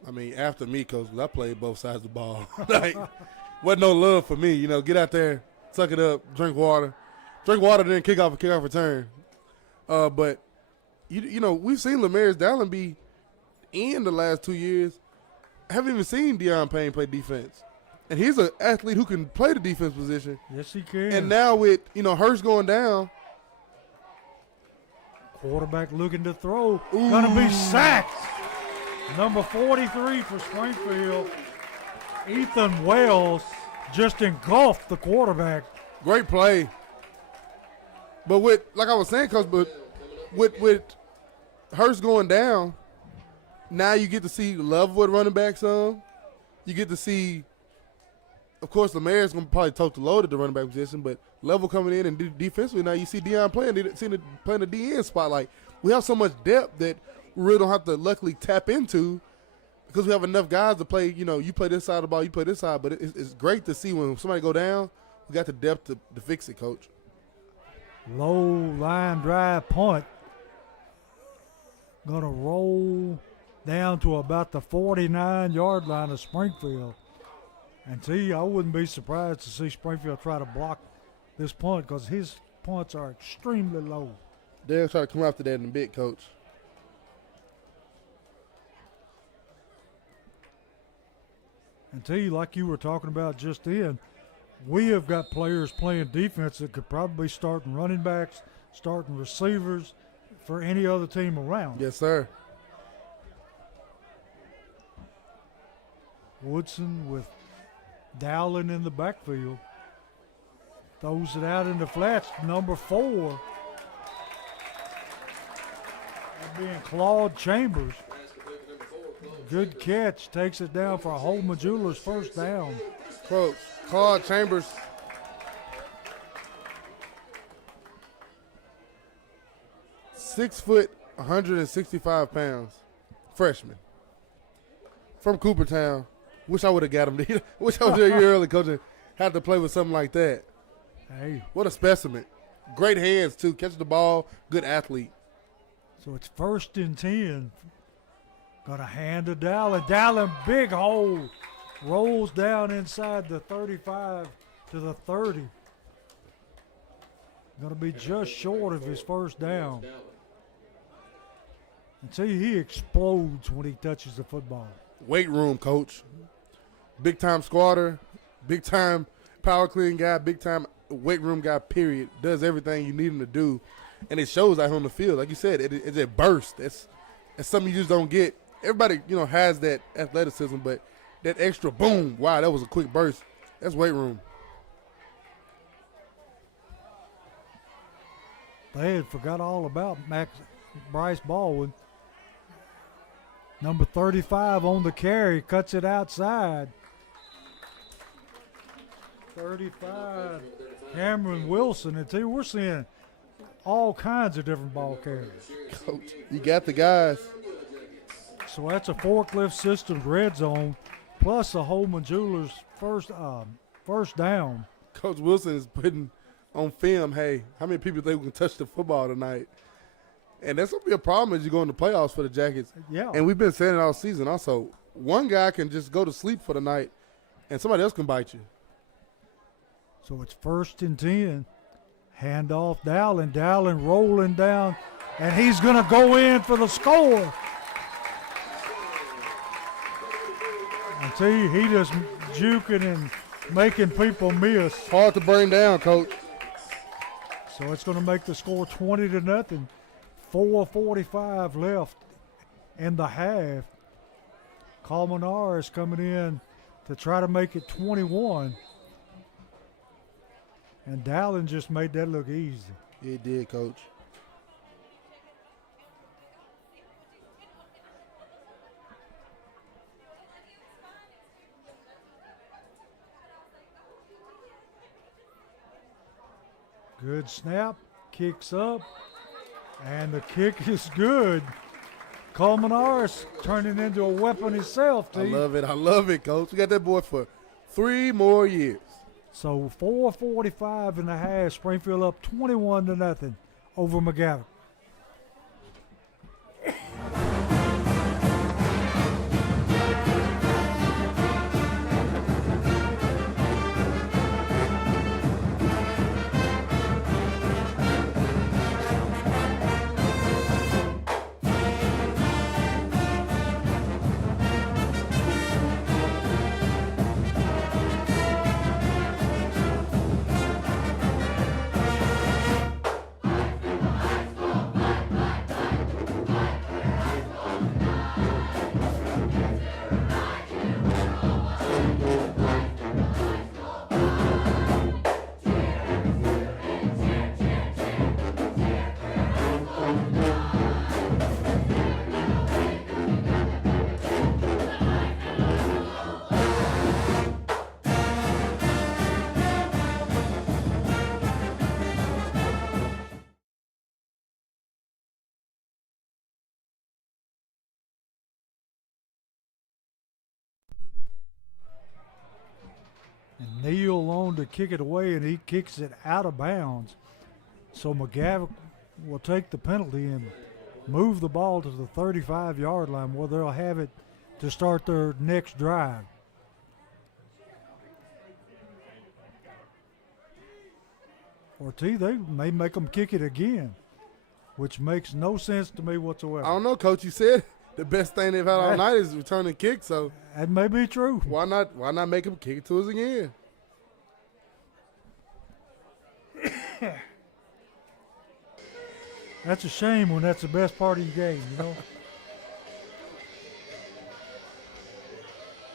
I mean, after me, coach, 'cause I played both sides of the ball. Like, wasn't no love for me. You know, get out there, suck it up, drink water. Drink water, then kick off return. But, you know, we've seen Lemarius Dowling be in the last 2 years. Haven't even seen Deion Payne play defense. And he's an athlete who can play the defense position. Yes, he can. And now with, Hurst going down. Quarterback looking to throw. Going to be sacked. Number 43 for Springfield, Ethan Wells, just engulfed the quarterback. Great play. But like I was saying, coach, but with Hurst going down, now you get to see Levelwood running back some. You get to see, of course, Lemaire's going to probably tote the load at the running back position, but Level coming in and defensively, now you see Deion playing the DN spot. Like, we have so much depth that we really don't have to luckily tap into because we have enough guys to play, you play this side of the ball, you play this side, but it's great to see when somebody go down, we got the depth to fix it, coach. Low line drive punt. Going to roll down to about the 49-yard line of Springfield. And I wouldn't be surprised to see Springfield try to block this punt because his punts are extremely low. They'll try to come after that in a bit, coach. And like you were talking about just then, we have got players playing defense that could probably be starting running backs, starting receivers for any other team around. Yes, sir. Woodson with Dowling in the backfield. Throws it out in the flats. Number 4. That being Claude Chambers. Good catch. Takes it down for Holman Jewelers' 1st down. Coach, Claude Chambers. (6 foot, 165 pounds). Freshman. From Coopertown. Wish I would have got him. Wish I was there a year early, coach, and had to play with something like that. Hey. What a specimen. Great hands, too. Catches the ball. Good athlete. So it's 1st and 10. Got a hand to Dowling. Dowling, big hole. Rolls down inside the 35 to the 30. Going to be just short of his 1st down. And he explodes when he touches the football. Weight room, coach. Big-time squatter, big-time power clean guy, big-time weight room guy, period. Does everything you need him to do. And it shows out on the field. Like you said, it's a burst. and something you just don't get. Everybody, has that athleticism, but that extra boom, wow, that was a quick burst. That's weight room. They had forgot all about Bryce Baldwin. Number 35 on the carry, cuts it outside. 35, Cameron Wilson. And too, we're seeing all kinds of different ball carriers. Coach, you got the guys. So that's a forklift system red zone, plus a Holman Jewelers first down. Coach Wilson is putting on film, hey, how many people think we can touch the football tonight? And that's going to be a problem as you go in the playoffs for the Jackets. Yeah. And we've been saying it all season also. One guy can just go to sleep for the night, and somebody else can bite you. So it's 1st and 10. Handoff Dowling. Dowling rolling down, and he's going to go in for the score. I tell you, he just juking and making people miss. Hard to bring down, Coach. So it's going to make the score 20-0. 4:45 left in the half. Colmenar is coming in to try to make it 21. And Dowling just made that look easy. Yeah, it did, Coach. Good snap, kicks up, and the kick is good. Colmenares turning into a weapon himself, I love it, Coach. We got that boy for 3 more years. So 4:45 in the half, Springfield up 21-0 over McGavock. And Neal on to kick it away, and he kicks it out of bounds. So McGavock will take the penalty and move the ball to the 35-yard line where they'll have it to start their next drive. Or they may make them kick it again, which makes no sense to me whatsoever. I don't know, Coach. You said the best thing they've had all night is returning kick, so that may be true. Why not make them kick it to us again? That's a shame when that's the best part of your game, you know.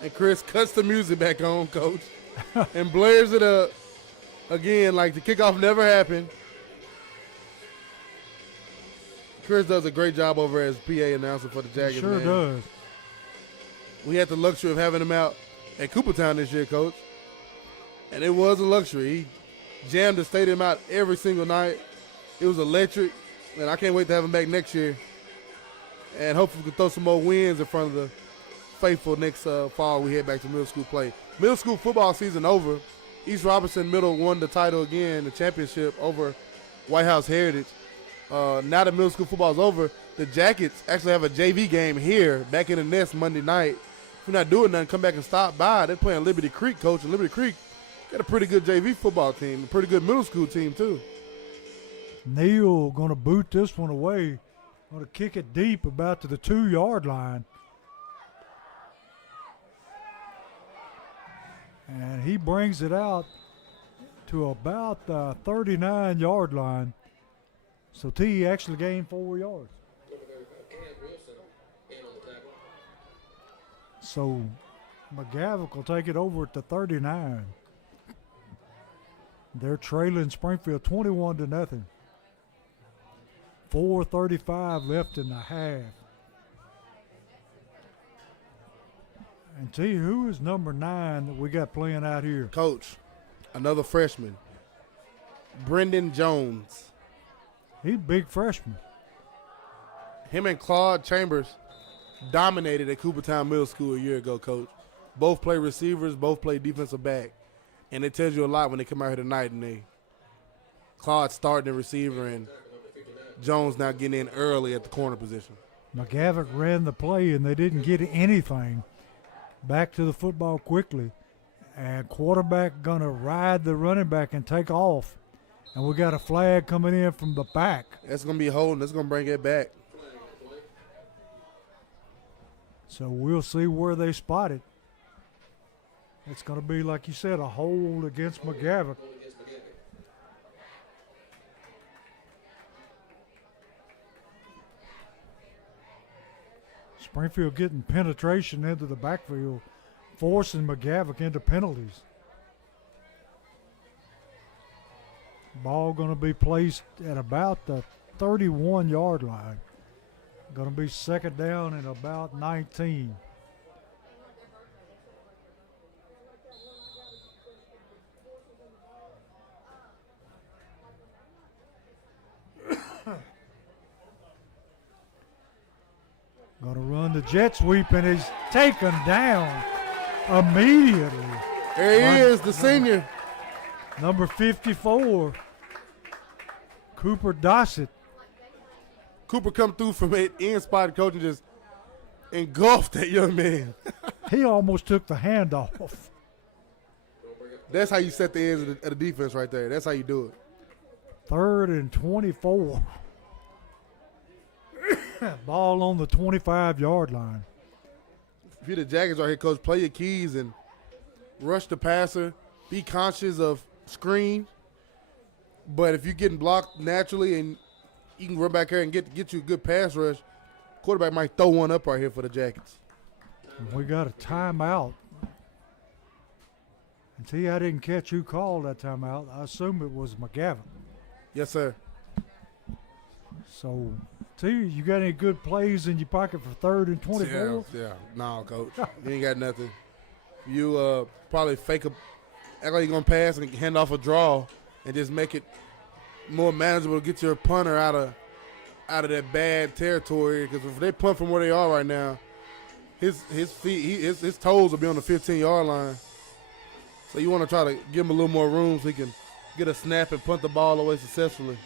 And Chris cuts the music back on, Coach, and blares it up again like the kickoff never happened. Chris does a great job over as PA announcer for the Jackets. Sure man. does. We had the luxury of having him out at Coopertown this year, Coach, and it was a luxury. He jammed the stadium out every single night. It was electric, and I can't wait to have him back next year. And hopefully we can throw some more wins in front of the faithful next fall we head back to middle school play. Middle school football season over. East Robertson Middle won the title again, the championship over White House Heritage. Now that middle school football is over, the Jackets actually have a JV game here back in the nest Monday night. If you're not doing nothing, come back and stop by. They're playing Liberty Creek, Coach, and Liberty Creek got a pretty good JV football team, a pretty good middle school team too. Neal going to boot this one away, going to kick it deep about to the 2-yard line. And he brings it out to about the 39-yard line. So T actually gained 4 yards. So McGavock will take it over at the 39. They're trailing Springfield 21-0. 4:35 left in the half. And tell you who is number 9 that we got playing out here. Coach, another freshman, Brendan Jones. He's a big freshman. Him and Claude Chambers dominated at Coopertown Middle School a year ago, Coach. Both play receivers, both play defensive back. And it tells you a lot when they come out here tonight and Claude starting the receiver and Jones now getting in early at the corner position. McGavock ran the play and they didn't get anything. Back to the football quickly. And quarterback going to ride the running back and take off. And we got a flag coming in from the back. That's going to be holding. That's going to bring it back. So we'll see where they spot it. It's going to be, like you said, a hold against McGavock. Springfield getting penetration into the backfield, forcing McGavock into penalties. Ball going to be placed at about the 31-yard line. Going to be second down and about 19. Going to run the jet sweep, and he's taken down immediately. There he is, the senior. Number 54, Cooper Dossett. Cooper come through from an end spot, coach, and just engulfed that young man. He almost took the handoff. That's how you set the ends of the defense right there. That's how you do it. 3rd and 24. Ball on the 25-yard line. If you're the Jackets right here, coach, play your keys and rush the passer. Be conscious of screen. But if you're getting blocked naturally and you can run back here and get you a good pass rush, quarterback might throw one up right here for the Jackets. We got a timeout. And see, I didn't catch who called that timeout. I assume it was McGavock. Yes, sir. So, T, you got any good plays in your pocket for 3rd and 24? Yeah. No, coach. You ain't got nothing. You probably act like you're going to pass and hand off a draw and just make it more manageable to get your punter out of that bad territory. Because if they punt from where they are right now, his toes will be on the 15-yard line. So you want to try to give him a little more room so he can get a snap and punt the ball away successfully.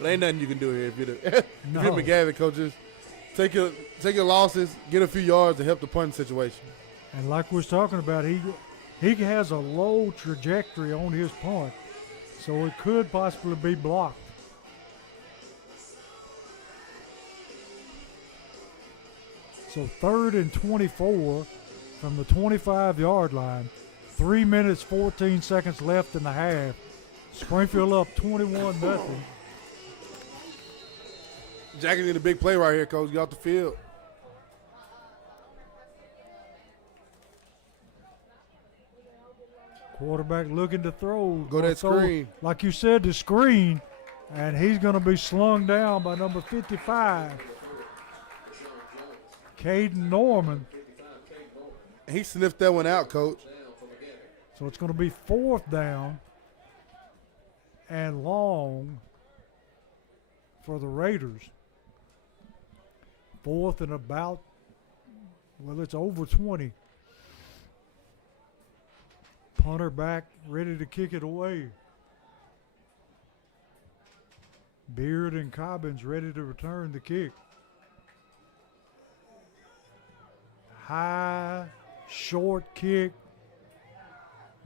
But ain't nothing you can do here if you're McGavock, coaches. Take your losses, get a few yards to help the punting situation. And like we was talking about, he has a low trajectory on his punt, so it could possibly be blocked. So 3rd and 24 from the 25-yard line. 3 minutes, 14 seconds left in the half. Springfield up 21-0. Jackets need a big play right here, coach. Get off the field. Quarterback looking to throw. Go that screen. Like you said, the screen. And he's going to be slung down by number 55. Caden Norman. He sniffed that one out, coach. So it's going to be 4th down and long for the Raiders. 4th and about, well, it's over 20. Punter back, ready to kick it away. Beard and Cobbins ready to return the kick. High, short kick.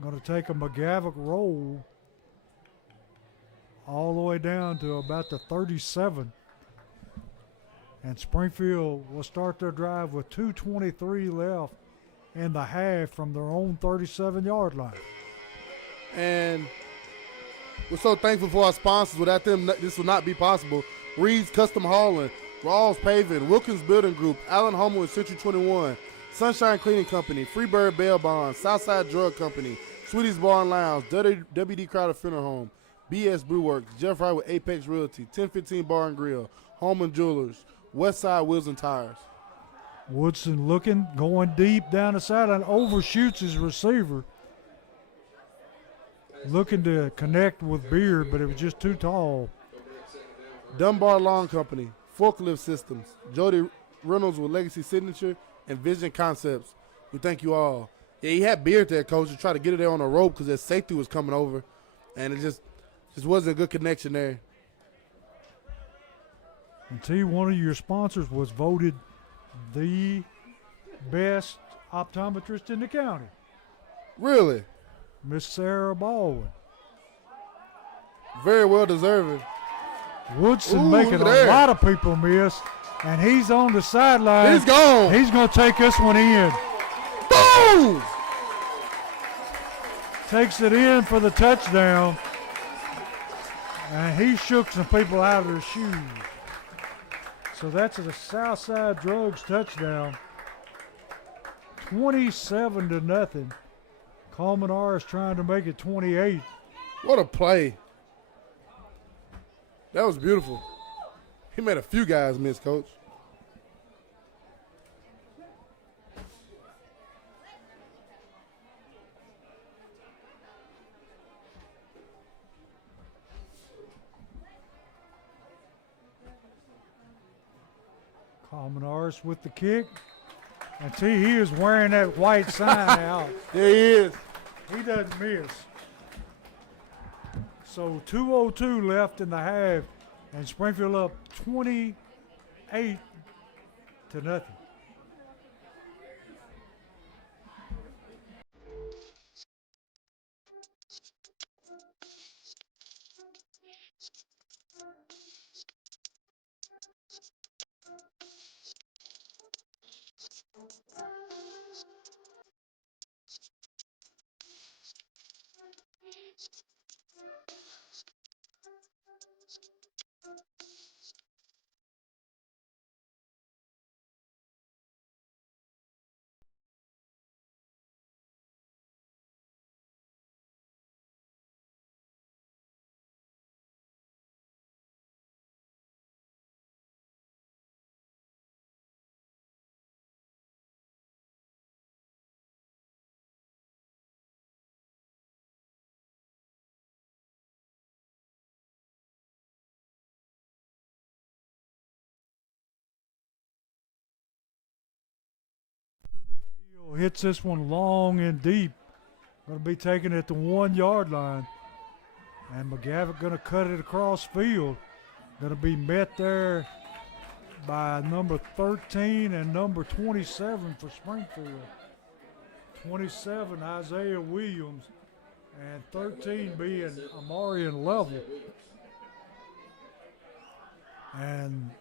Going to take a McGavock roll all the way down to about the 37. And Springfield will start their drive with 2:23 left in the half from their own 37-yard line. And we're so thankful for our sponsors. Without them, this would not be possible. Reed's Custom Hauling, Rawls Paving, Wilkins Building Group, Allen Homo and Century 21, Sunshine Cleaning Company, Freebird Bail Bonds, Southside Drug Company, Sweetie's Bar and Lounge, WD Crowder Funeral Home, BS Brewworks, Jeff Wright with Apex Realty, 1015 Bar and Grill, Home and Jewelers, Westside Wheels and Tires. Woodson looking, going deep down the sideline, overshoots his receiver. Looking to connect with Beard, but it was just too tall. Dunbar Lawn Company, Forklift Systems, Jody Reynolds with Legacy Signature, and Vision Concepts. We thank you all. Yeah, he had Beard there, coach, to try to get it there on the rope because his safety was coming over, and it just wasn't a good connection there. And T, one of your sponsors was voted the best optometrist in the county. Really? Miss Sarah Baldwin. Very well deserving. Woodson making a lot of people miss, and he's on the sideline. He's gone. He's going to take this one in. Boom! Takes it in for the touchdown, and he shook some people out of their shoes. So that's a Southside Drugs touchdown. 27-0. Colmenar is trying to make it 28. What a play. That was beautiful. He made a few guys miss, coach. Colmenares with the kick. And T, he is wearing that white sign out. There he is. He doesn't miss. So 2:02 left in the half, and Springfield up 28-0. Hits this one long and deep. Going to be taken at the 1 yard line. And McGavock going to cut it across field. Going to be met there by number 13 and number 27 for Springfield. 27, Isaiah Williams, and 13 being Amarian Level. And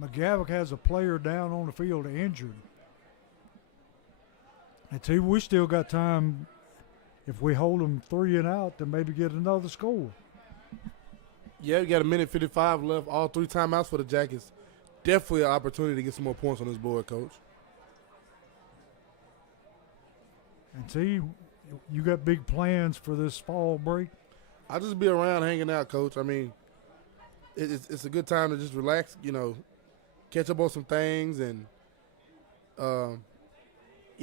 McGavock has a player down on the field injured. And T, we still got time if we hold them 3 and out to maybe get another score. Yeah, we got a minute 55 left. All 3 timeouts for the Jackets. Definitely an opportunity to get some more points on this board, coach. And T, you got big plans for this fall break? I'll just be around hanging out, coach. I mean, it's a good time to just relax, catch up on some things. And,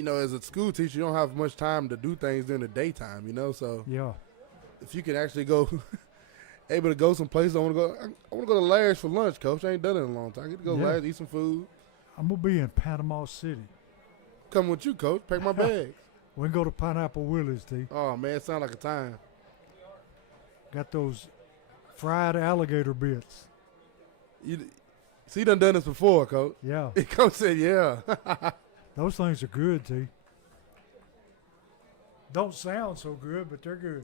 as a school teacher, you don't have much time to do things during the daytime, So yeah, if you can actually go, able to go someplace, I want to go to Larry's for lunch, coach. I ain't done it in a long time. I get to go to Larry's, eat some food. I'm going to be in Panama City. Come with you, coach. Pack my bags. We can go to Pineapple Willie's, T. Oh, man, it sounds like a time. Got those fried alligator bits. You done this before, coach. Yeah. Coach said, yeah. Those things are good, T. Don't sound so good, but they're good.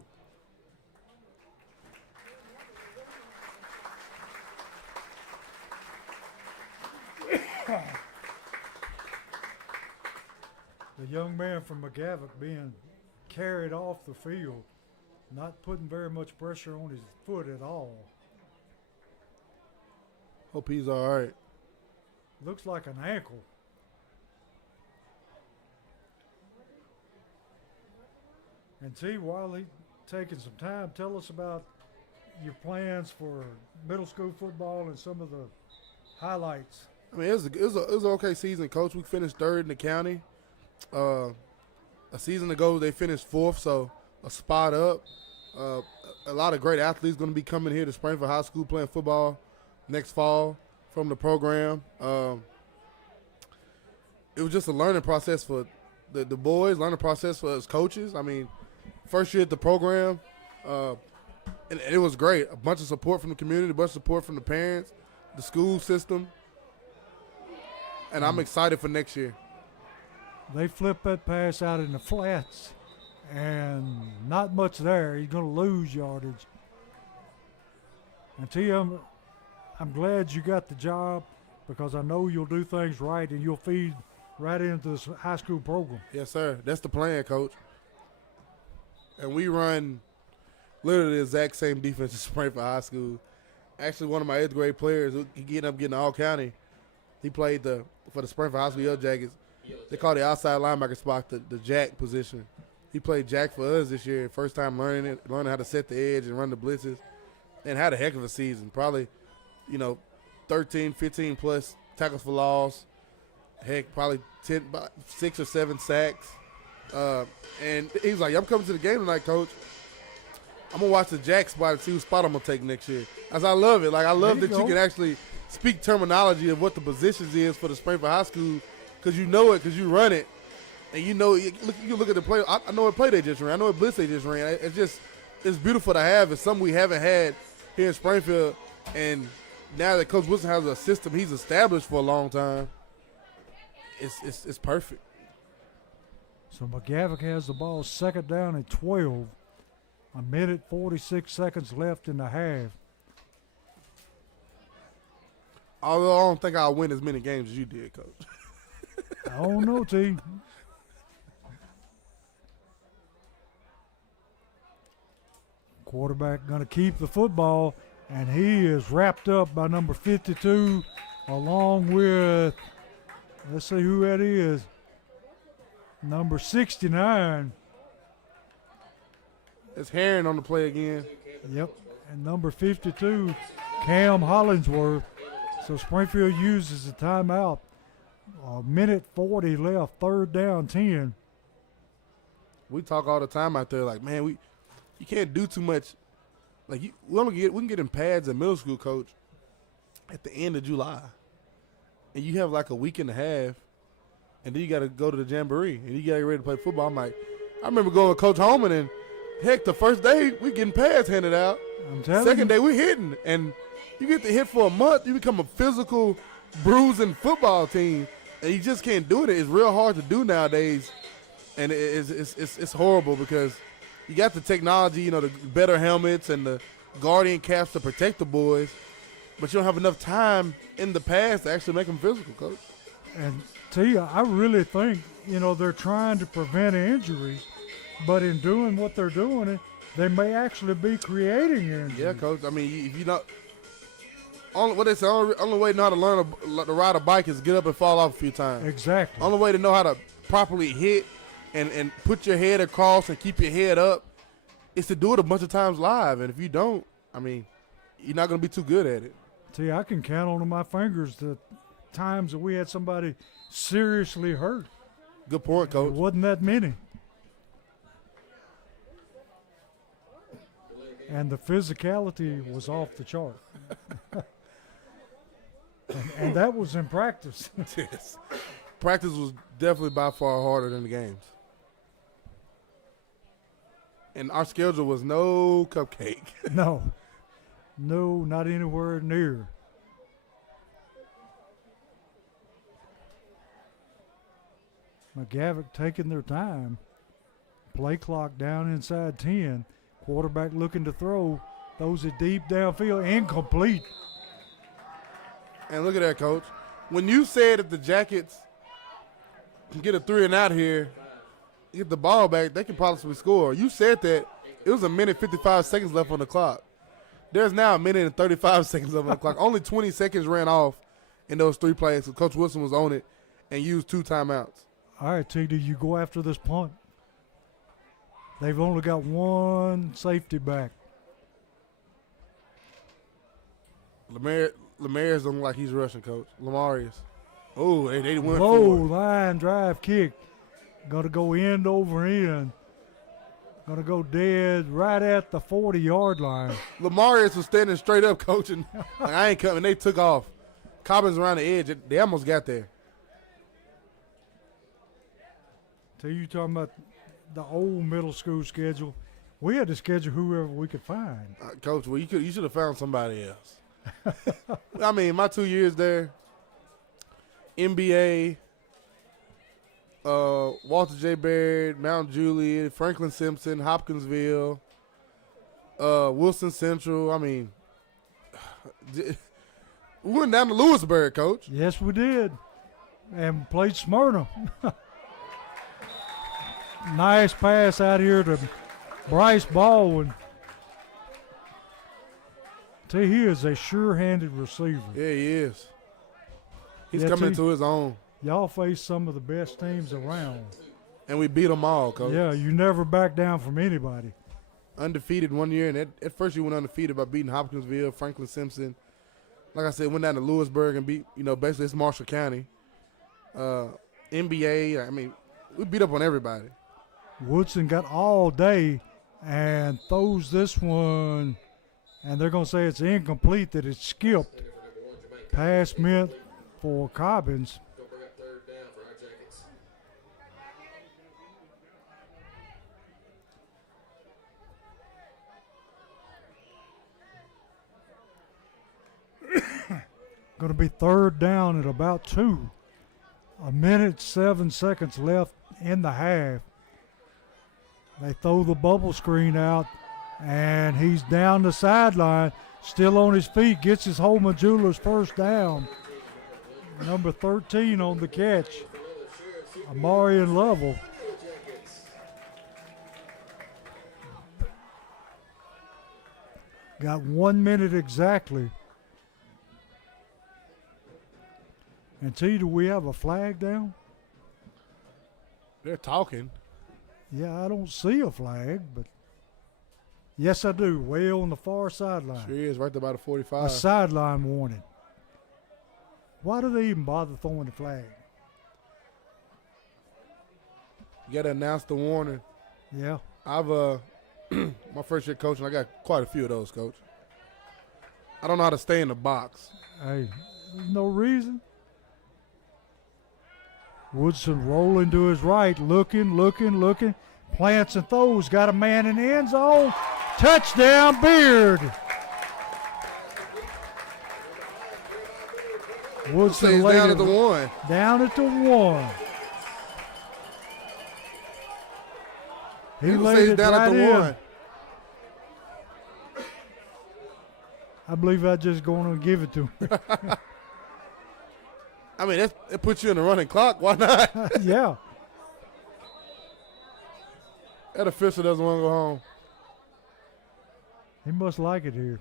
The young man from McGavock being carried off the field, not putting very much pressure on his foot at all. Hope he's all right. Looks like an ankle. And T, while he's taking some time, tell us about your plans for middle school football and some of the highlights. I mean, it was an okay season, Coach. We finished third in the county. A season ago, they finished fourth, so a spot up. A lot of great athletes going to be coming here to Springfield High School playing football next fall from the program. It was just a learning process for the boys, learning process for us coaches. I mean, first year at the program, and it was great. A bunch of support from the community, a bunch of support from the parents, the school system, and I'm excited for next year. They flipped that pass out in the flats, and not much there. He's going to lose yardage. And T, I'm glad you got the job because I know you'll do things right and you'll feed right into this high school program. Yes, sir. That's the plan, Coach. And we run literally the exact same defense as Springfield High School. Actually, one of my 8th grade players, he ended up getting all county. He played for the Springfield High School Yellow Jackets. They call the outside linebacker spot the jack position. He played jack for us this year. First time learning how to set the edge and run the blitzes, and had a heck of a season. Probably, 13, 15 plus tackles for loss. Heck, probably 6 or 7 sacks. And he was like, I'm coming to the game tonight, Coach. I'm going to watch the jack spot and see whose spot I'm going to take next year. As I love it. Like, I love that you can actually speak terminology of what the positions is for the Springfield High School because you know it, because you run it. And you look at the play. I know what play they just ran. I know what blitz they just ran. It's beautiful to have. It's something we haven't had here in Springfield. And now that Coach Wilson has a system he's established for a long time, it's perfect. So McGavock has the ball, second down and 12. 1:46 seconds left in the half. Although I don't think I'll win as many games as you did, Coach. I don't know, T. Quarterback going to keep the football, and he is wrapped up by number 52 along with, let's see who that is, number 69. It's Herring on the play again. Yep, and number 52, Cam Hollingsworth. So Springfield uses the timeout. 1:40 left, third down, 10. We talk all the time out there like, man, you can't do too much. Like we can get in pads in middle school, Coach, at the end of July, and you have like a week and a half, and then you got to go to the jamboree, and you got to get ready to play football. I'm like, I remember going with Coach Holman, and heck, the first day we getting pads handed out. I'm telling Second you. day we hitting, and you get to hit for a month, you become a physical, bruising football team, and you just can't do it. It's real hard to do nowadays, and it's horrible because you got the technology, the better helmets and the Guardian caps to protect the boys, but you don't have enough time in the past to actually make them physical, Coach. And T, I really think, they're trying to prevent injuries, but in doing what they're doing, they may actually be creating injuries. Yeah, Coach. I mean, if you not only way to know how to learn to ride a bike is get up and fall off a few times. Exactly. Only way to know how to properly hit and put your head across and keep your head up is to do it a bunch of times live. And if you don't, I mean, you're not going to be too good at it. T, I can count on my fingers the times that we had somebody seriously hurt. Good point, Coach. It wasn't that many. And the physicality was off the chart. and that was in practice. Yes. Practice was definitely by far harder than the games. And our schedule was no cupcake. No, not anywhere near. McGavock taking their time. Play clock down inside 10. Quarterback looking to throw. Throws it deep downfield. Incomplete. And look at that, Coach. When you said that the Jackets can get a 3 and out here, get the ball back, they can possibly score. You said that it was 1:55 seconds left on the clock. There's now 1:35 seconds left on the clock. Only 20 seconds ran off in those 3 plays. So Coach Wilson was on it and used 2 timeouts. All right, T, do you go after this punt? They've only got one safety back. Lamar's looking like he's rushing, Coach. Lamarius. Oh, they went Low forward. line drive kick. Going to go end over end. Going to go dead right at the 40-yard line. Lamarius was standing straight up, coaching. Like, I ain't coming. They took off. Cobbins around the edge. They almost got there. So you talking about the old middle school schedule. We had to schedule whoever we could find. Coach, well, you should have found somebody else. I mean, my 2 years there, NBA, Walter J. Baird, Mount Juliet, Franklin Simpson, Hopkinsville, Wilson Central. I mean, we went down to Lewisburg, Coach. Yes, we did. And played Smyrna. Nice pass out here to Bryce Baldwin. Tell you, he is a sure-handed receiver. Yeah, he is. He's Yeah, coming T. to his own. Y'all face some of the best teams around. And we beat them all, Coach. Yeah, you never back down from anybody. Undefeated 1 year, and at first you went undefeated by beating Hopkinsville, Franklin Simpson. Like I said, went down to Lewisburg and beat, basically it's Marshall County. NBA, I mean, we beat up on everybody. Woodson got all day and throws this one, and they're going to say it's incomplete, that it's skipped. Pass meant for Cobbins. Going to be third down at about 2. 1:07 left in the half. They throw the bubble screen out, and he's down the sideline, still on his feet, gets his Holman Jewelers first down. Number 13 on the catch, Amarian Lovell. Got 1 minute exactly. And T, do we have a flag down? They're talking. Yeah, I don't see a flag, but yes, I do. Way on the far sideline. Sure is, right there by the 45. A sideline warning. Why do they even bother throwing the flag? You got to announce the warning. Yeah. I've my first year coaching, I got quite a few of those, Coach. I don't know how to stay in the box. Hey, there's no reason. Woodson rolling to his right, looking. Plants and throws, got a man in the end zone. Touchdown, Beard. Woodson Stays laid down it at the 1. Down at the 1. He laid Stays it down right at the in. 1. I believe I'm just going to give it to him. I mean, it puts you in the running clock. Why not? Yeah. That official doesn't want to go home. He must like it here.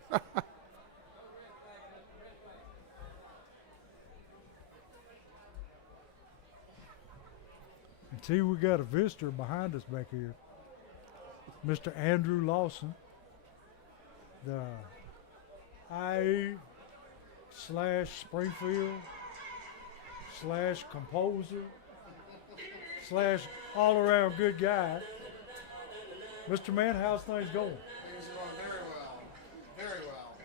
And see, we got a visitor behind us back here. Mr. Andrew Lawson, the IA/Springfield/composer/all-around good guy. Mr. Man, how's things going? Things are going very well. Very well.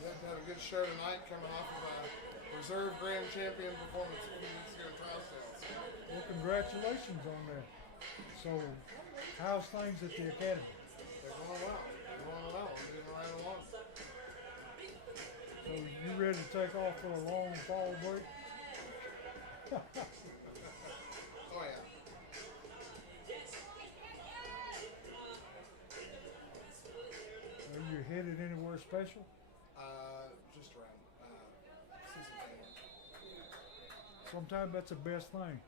We have to have a good show tonight coming off of a reserve grand champion performance a few weeks ago in Charleston. Well, congratulations on that. So, how's things at the academy? They're going well. They're going well. I'm doing right along. So, you ready to take off for a long fall break? Oh, yeah. Are you headed anywhere special? Just around season game. Sometimes that's the best thing.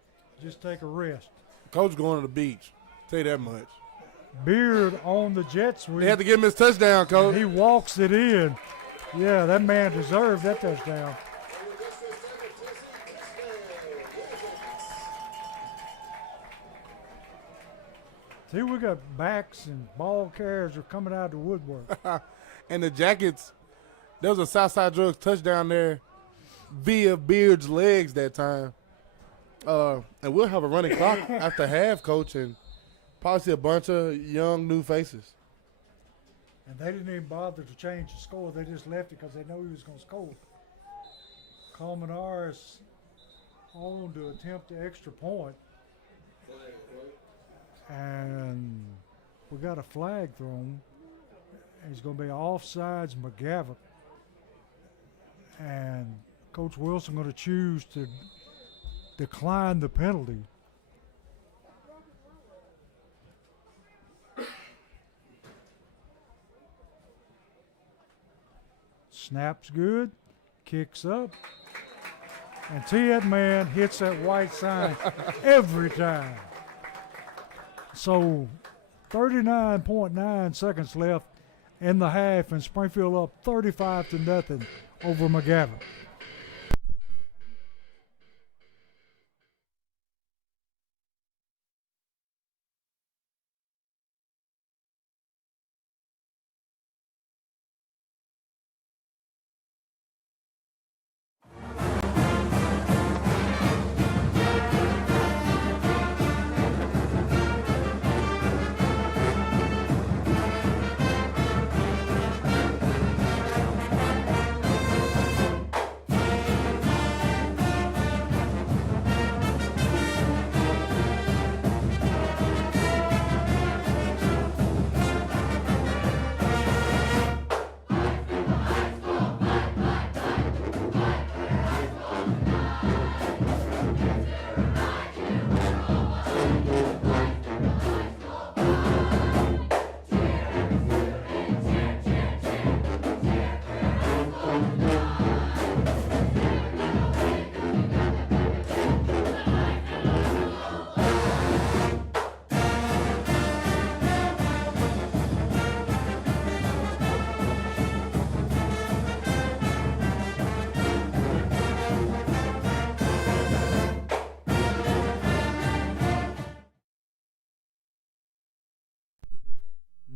Just take a rest. Coach going to the beach. Tell you that much. Beard on the jet sweep. They had to give him his touchdown, Coach. He walks it in. Yeah, that man deserved that touchdown. See, we got backs and ball carriers are coming out of the woodwork. And the Jackets, there was a Southside Drugs touchdown there via Beard's legs that time. And we'll have a running clock after half, Coach, and probably see a bunch of young new faces. And they didn't even bother to change the score. They just left it because they know he was going to score. Coleman Harris on to attempt the extra point. And we got a flag thrown. It's going to be offsides McGavock. And Coach Wilson going to choose to decline the penalty. Snaps good, kicks up, and Ted Man hits that white sign every time. So 39.9 seconds left in the half, and Springfield up 35-0 over McGavock.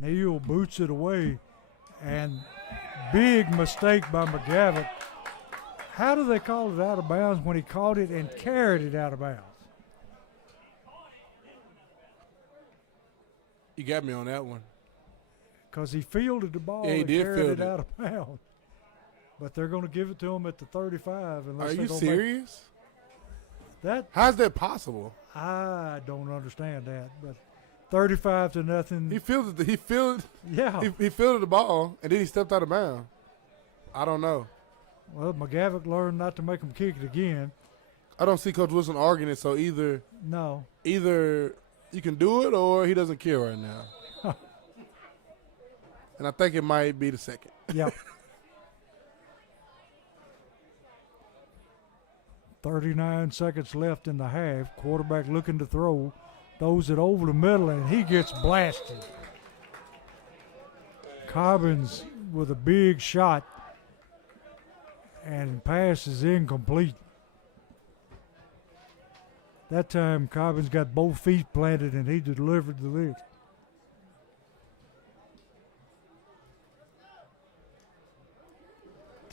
Neal boots it away, and big mistake by McGavock. How do they call it out of bounds when he caught it and carried it out of bounds? You got me on that one. Because he fielded the ball Yeah, he and did carried field it it. out of bounds. But they're going to give it to him at the 35. Unless Are they you go serious? That How's that possible? I don't understand that. But 35-0. He fielded. He fielded. Yeah. He fielded the ball and then he stepped out of bounds. I don't know. Well, McGavock learned not to make him kick it again. I don't see Coach Wilson arguing it. So either you can do it or he doesn't care right now. And I think it might be the second. Yep. 39 seconds left in the half. Quarterback looking to throw. Throws it over the middle, and he gets blasted. Cobbins with a big shot, and pass is incomplete. That time, Cobbins got both feet planted, and he delivered the lick.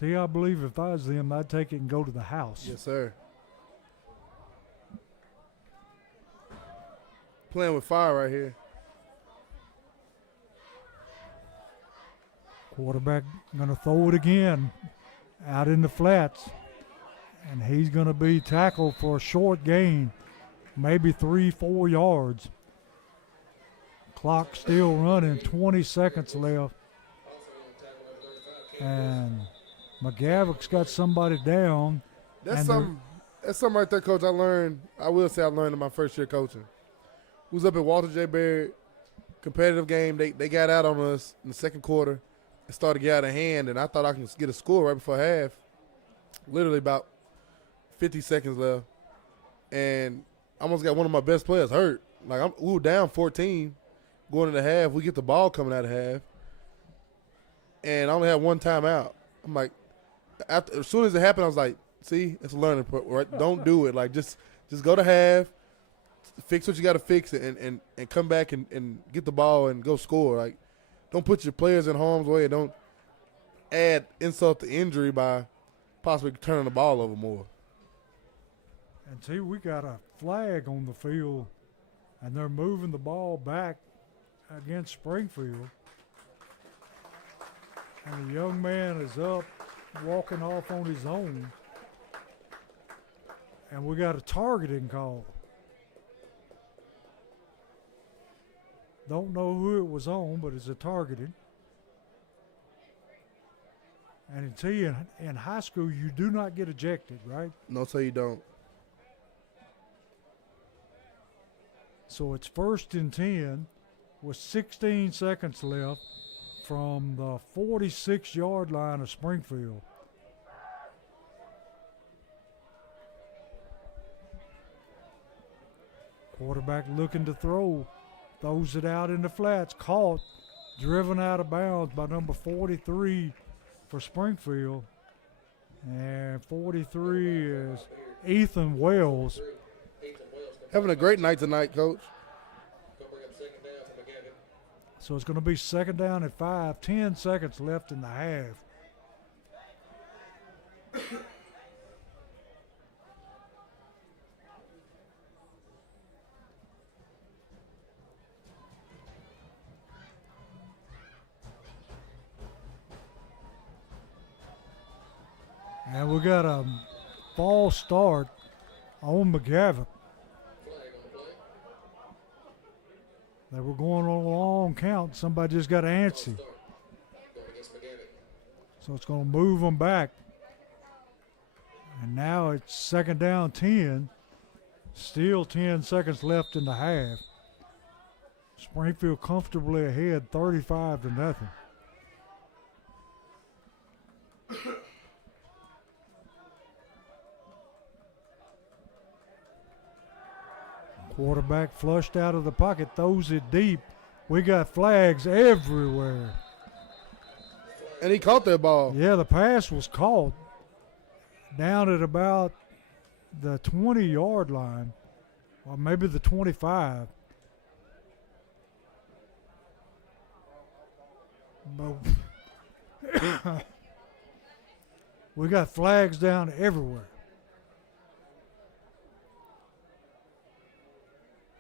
I believe if I was them, I'd take it and go to the house. Yes, sir. Playing with fire right here. Quarterback going to throw it again out in the flats, and he's going to be tackled for a short gain, maybe 3-4 yards. Clock still running, 20 seconds left, and McGavock's got somebody down. That's something right there, Coach. I learned in my first year coaching. We was up at Walter J. Baird, competitive game. They got out on us in the second quarter. It started to get out of hand, and I thought I could get a score right before half. Literally about 50 seconds left, and I almost got one of my best players hurt. We were down 14 going into half. We get the ball coming out of half, and I only had one timeout. I'm like, as soon as it happened, I was like, see, it's a learning point, right? Don't do it. Like, just go to half, fix what you got to fix and come back and get the ball and go score. Like, don't put your players in harm's way. Don't add insult to injury by possibly turning the ball over more. And see, we got a flag on the field, and they're moving the ball back against Springfield. And the young man is up, walking off on his own. And we got a targeting call. Don't know who it was on, but it's a targeting. And in high school, you do not get ejected, right? No, so you don't. So it's 1st and 10 with 16 seconds left from the 46-yard line of Springfield. Quarterback looking to throw. Throws it out in the flats. Caught. Driven out of bounds by number 43 for Springfield. And 43 is Ethan Wells. Having a great night tonight, Coach. So it's going to be 2nd down and 5. 10 seconds left in the half. And we got a false start on McGavock. They were going on a long count. Somebody just got antsy. So it's going to move them back. And now it's 2nd down 10. Still 10 seconds left in the half. Springfield comfortably ahead 35-0. Quarterback flushed out of the pocket, throws it deep. We got flags everywhere. And he caught that ball. Yeah, the pass was caught down at about the 20-yard line, or maybe the 25. But we got flags down everywhere.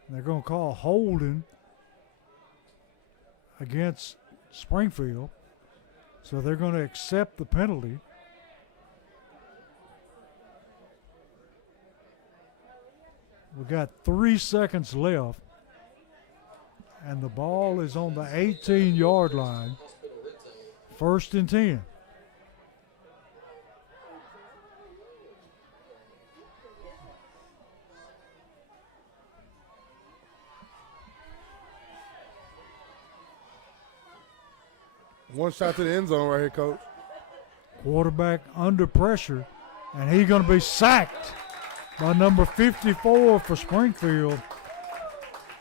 They're going to call holding against Springfield. So they're going to accept the penalty. We've got 3 seconds left. And the ball is on the 18-yard line. 1st and 10. One shot to the end zone right here, Coach. Quarterback under pressure, and he's going to be sacked by number 54 for Springfield.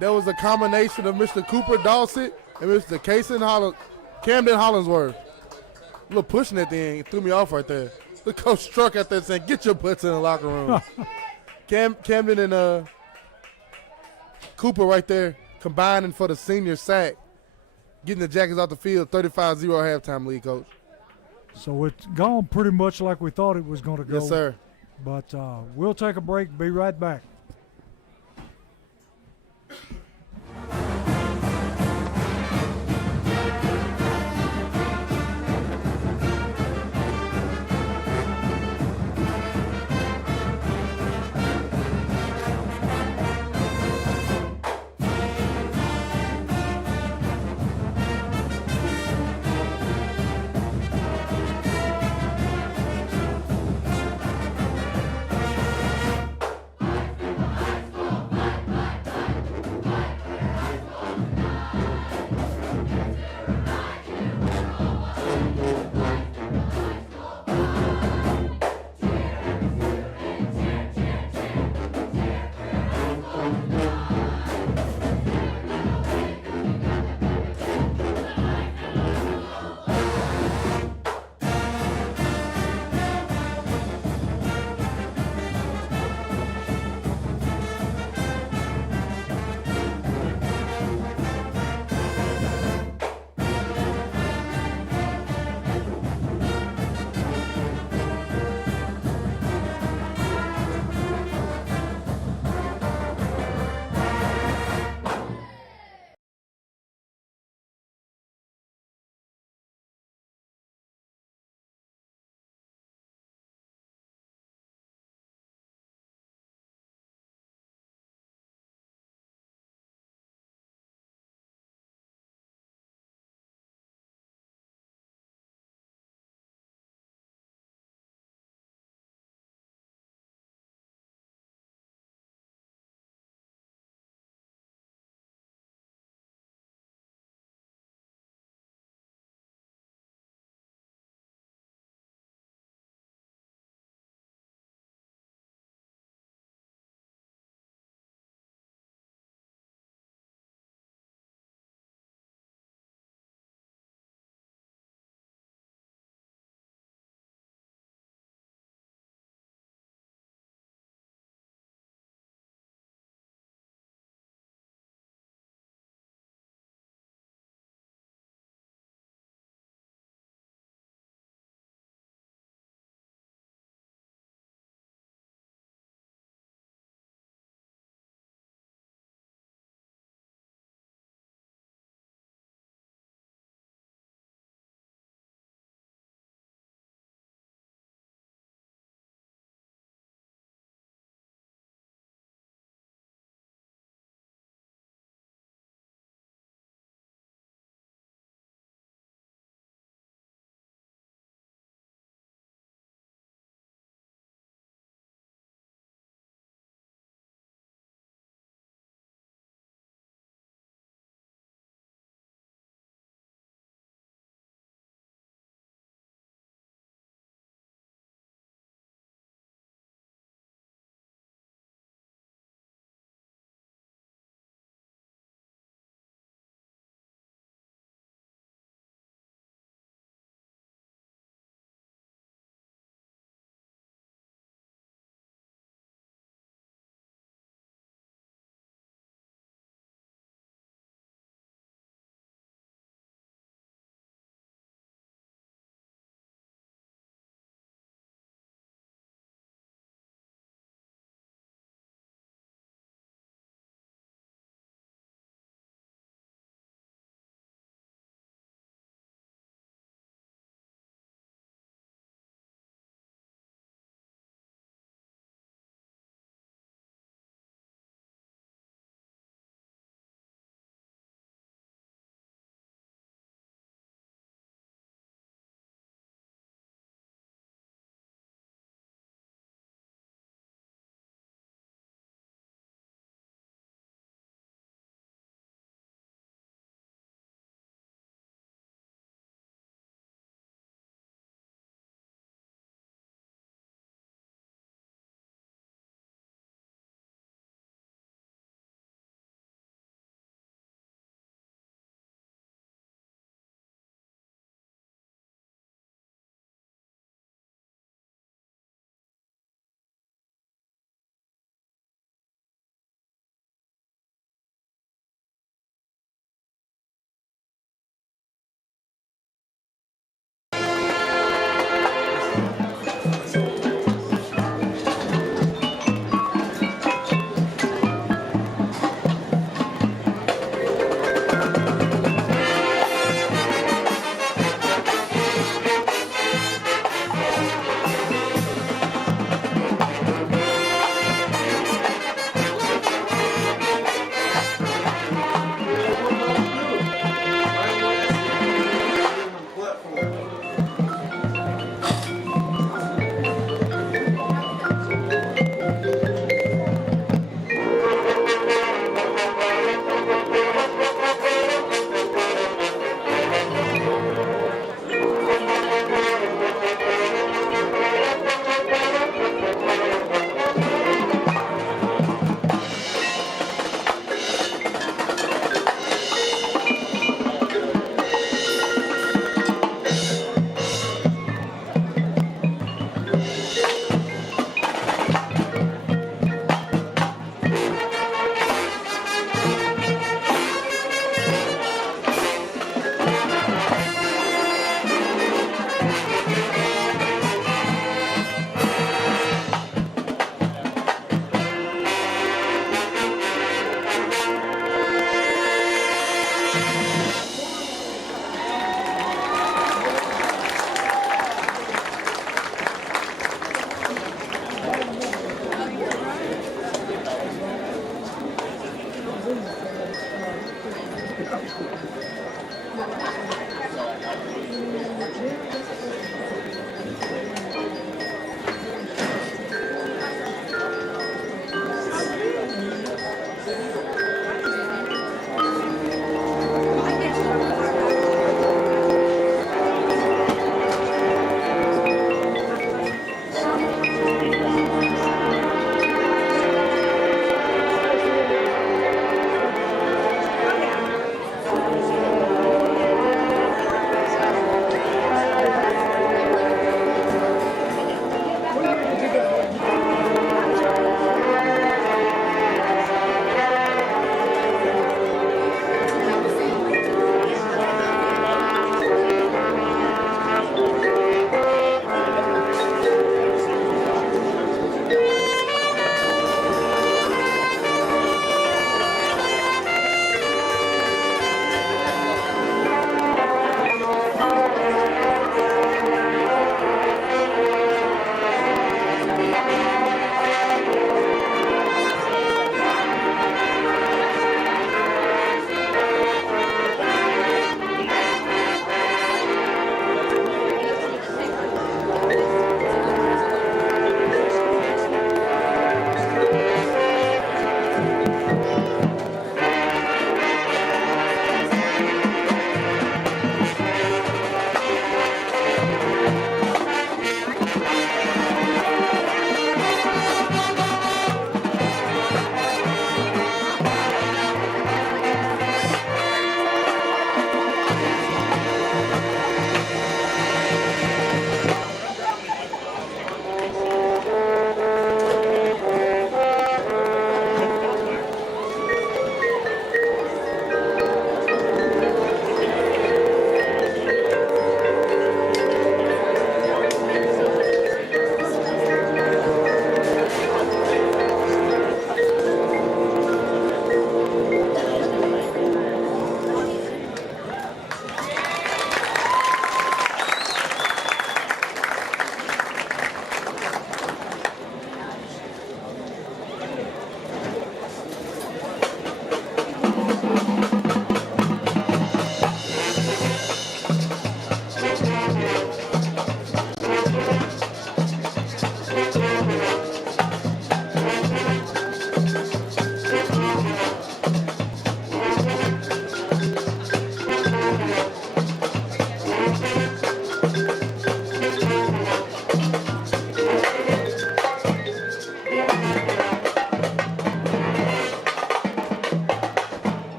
That was a combination of Mr. Cooper Dawson and Mr. Camden Hollingsworth. A little pushing at the end. It threw me off right there. The coach struck at that saying, get your butts in the locker room. Camden and Cooper right there combining for the senior sack. Getting the Jackets off the field, 35-0 halftime lead, Coach. So it's gone pretty much like we thought it was going to go. Yes, sir. But we'll take a break, be right back.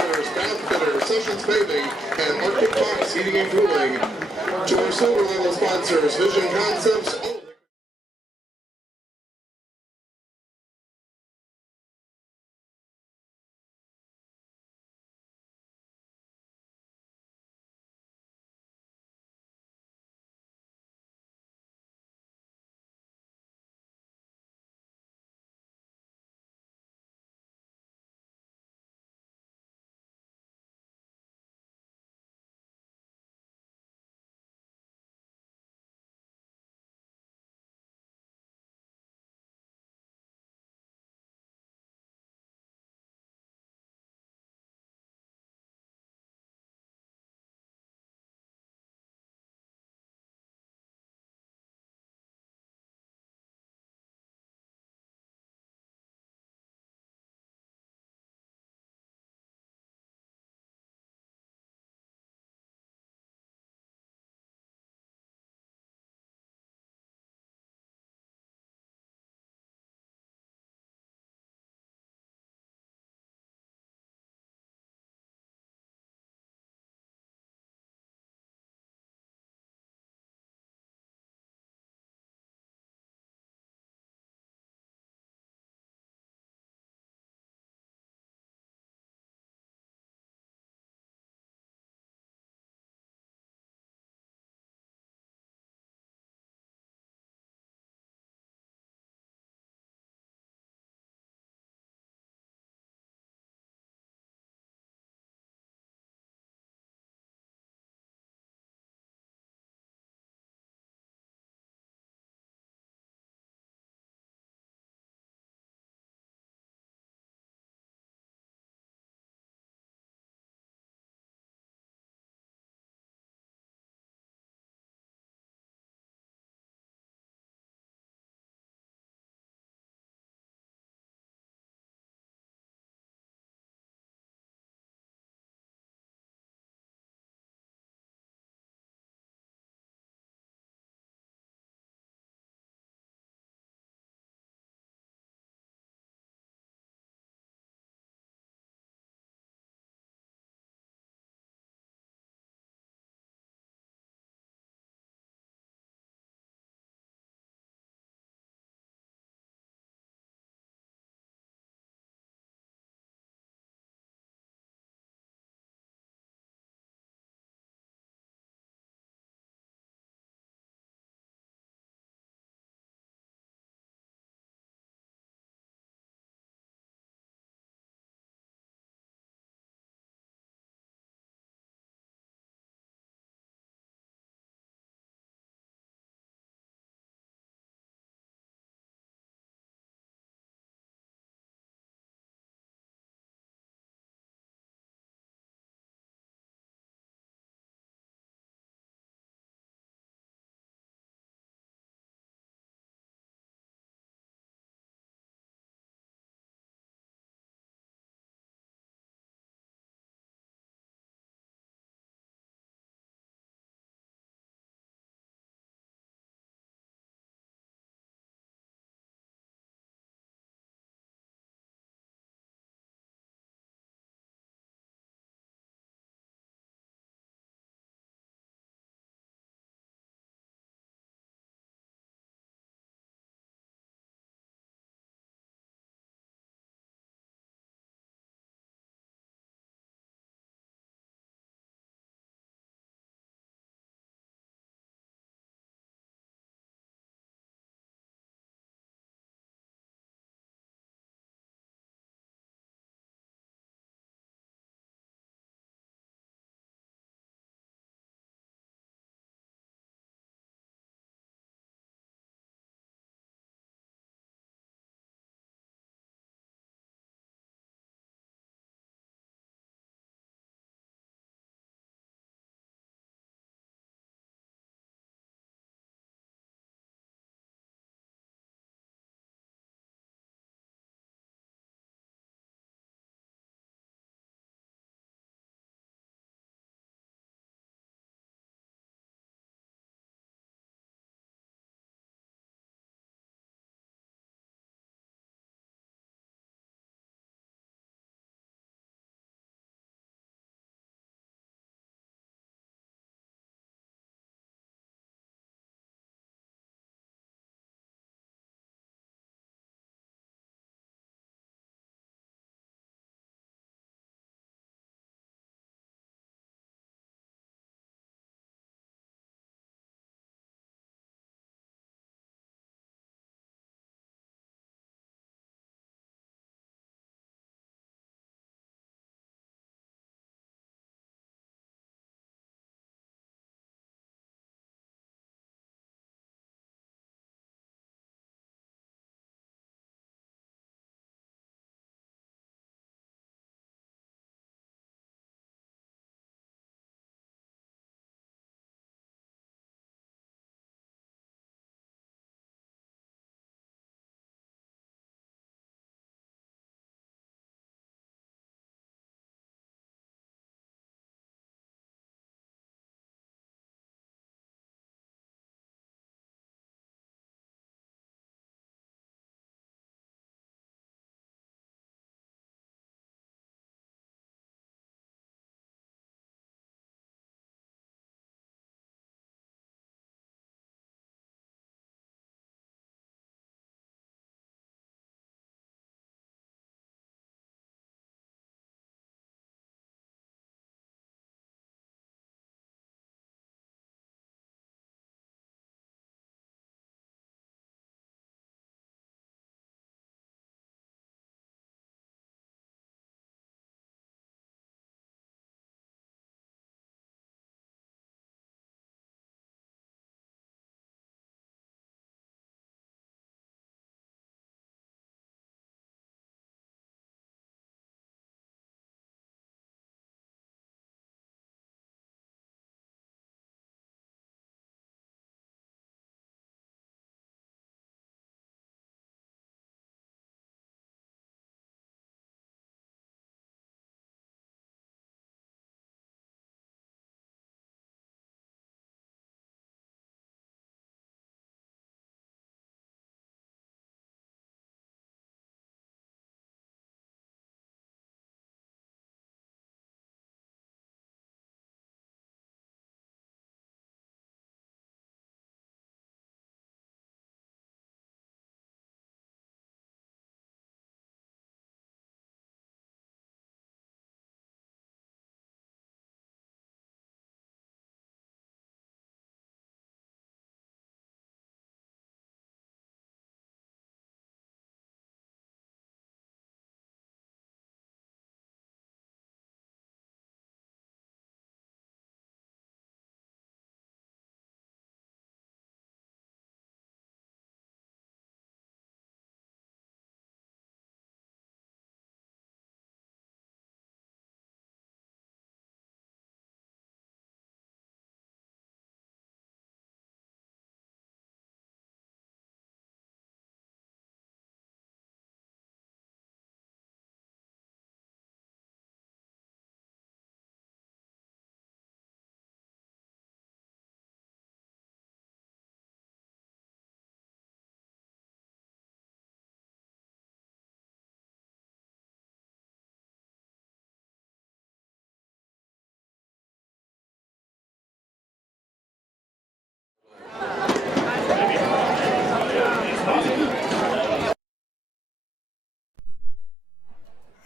sponsors, Bathfitter, Sessions Paving, and Arctic Fox Heating and Cooling. To our silver level sponsors, Vision Concepts,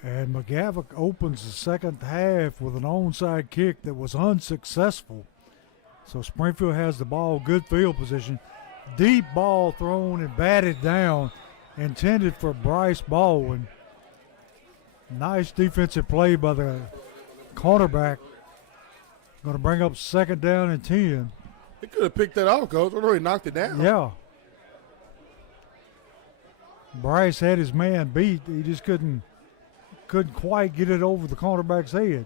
And McGavock opens the second half with an onside kick that was unsuccessful. So Springfield has the ball, good field position. Deep ball thrown and batted down, intended for Bryce Baldwin. Nice defensive play by the cornerback. Going to bring up second down and 10. He could have picked that off, Coach. I know he knocked it down. Yeah. Bryce had his man beat. He just couldn't quite get it over the cornerback's head.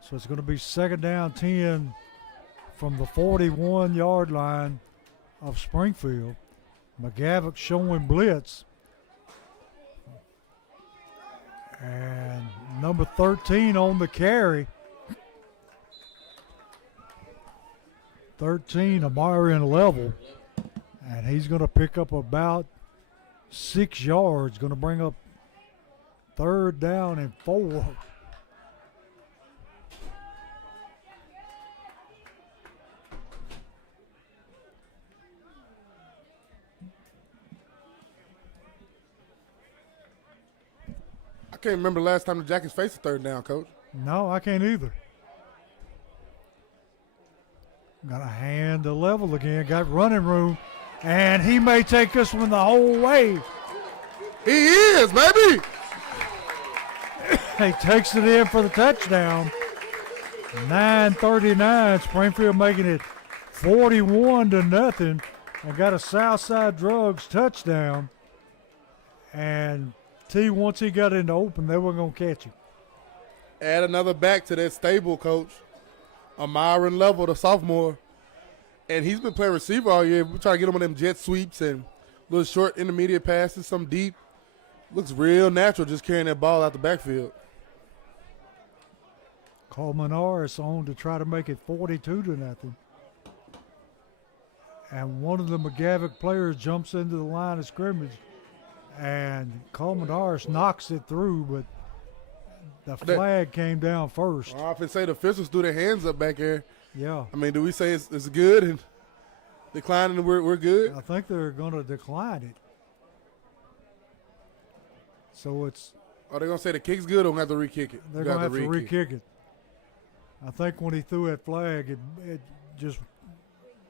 So it's going to be second down 10 from the 41-yard line of Springfield. McGavock showing blitz. And number 13 on the carry. 13, Amarian Level. And he's going to pick up about 6 yards. Going to bring up third down and 4. I can't remember the last time the Jackets faced a third down, Coach. No, I can't either. Got a hand to Level again. Got running room. And he may take this one the whole way. He is, baby. He takes it in for the touchdown. 9:39. Springfield making it 41-0. And got a Southside Drugs touchdown. And once he got in the open, they weren't going to catch him. Add another back to that stable, Coach. Amarian Level, the sophomore. And he's been playing receiver all year. We try to get him on them jet sweeps and little short intermediate passes, some deep. Looks real natural just carrying that ball out the backfield. Coleman Norris on to try to make it 42-0. And one of the McGavock players jumps into the line of scrimmage. And Coleman Norris knocks it through, but the flag came down first. I often say the officials threw their hands up back there. Yeah. I mean, do we say it's good and declining and we're good? I think they're going to decline it. So it's. Are they going to say the kick's good or going to have to re-kick it? They're going to have to re-kick it. I think when he threw that flag, it just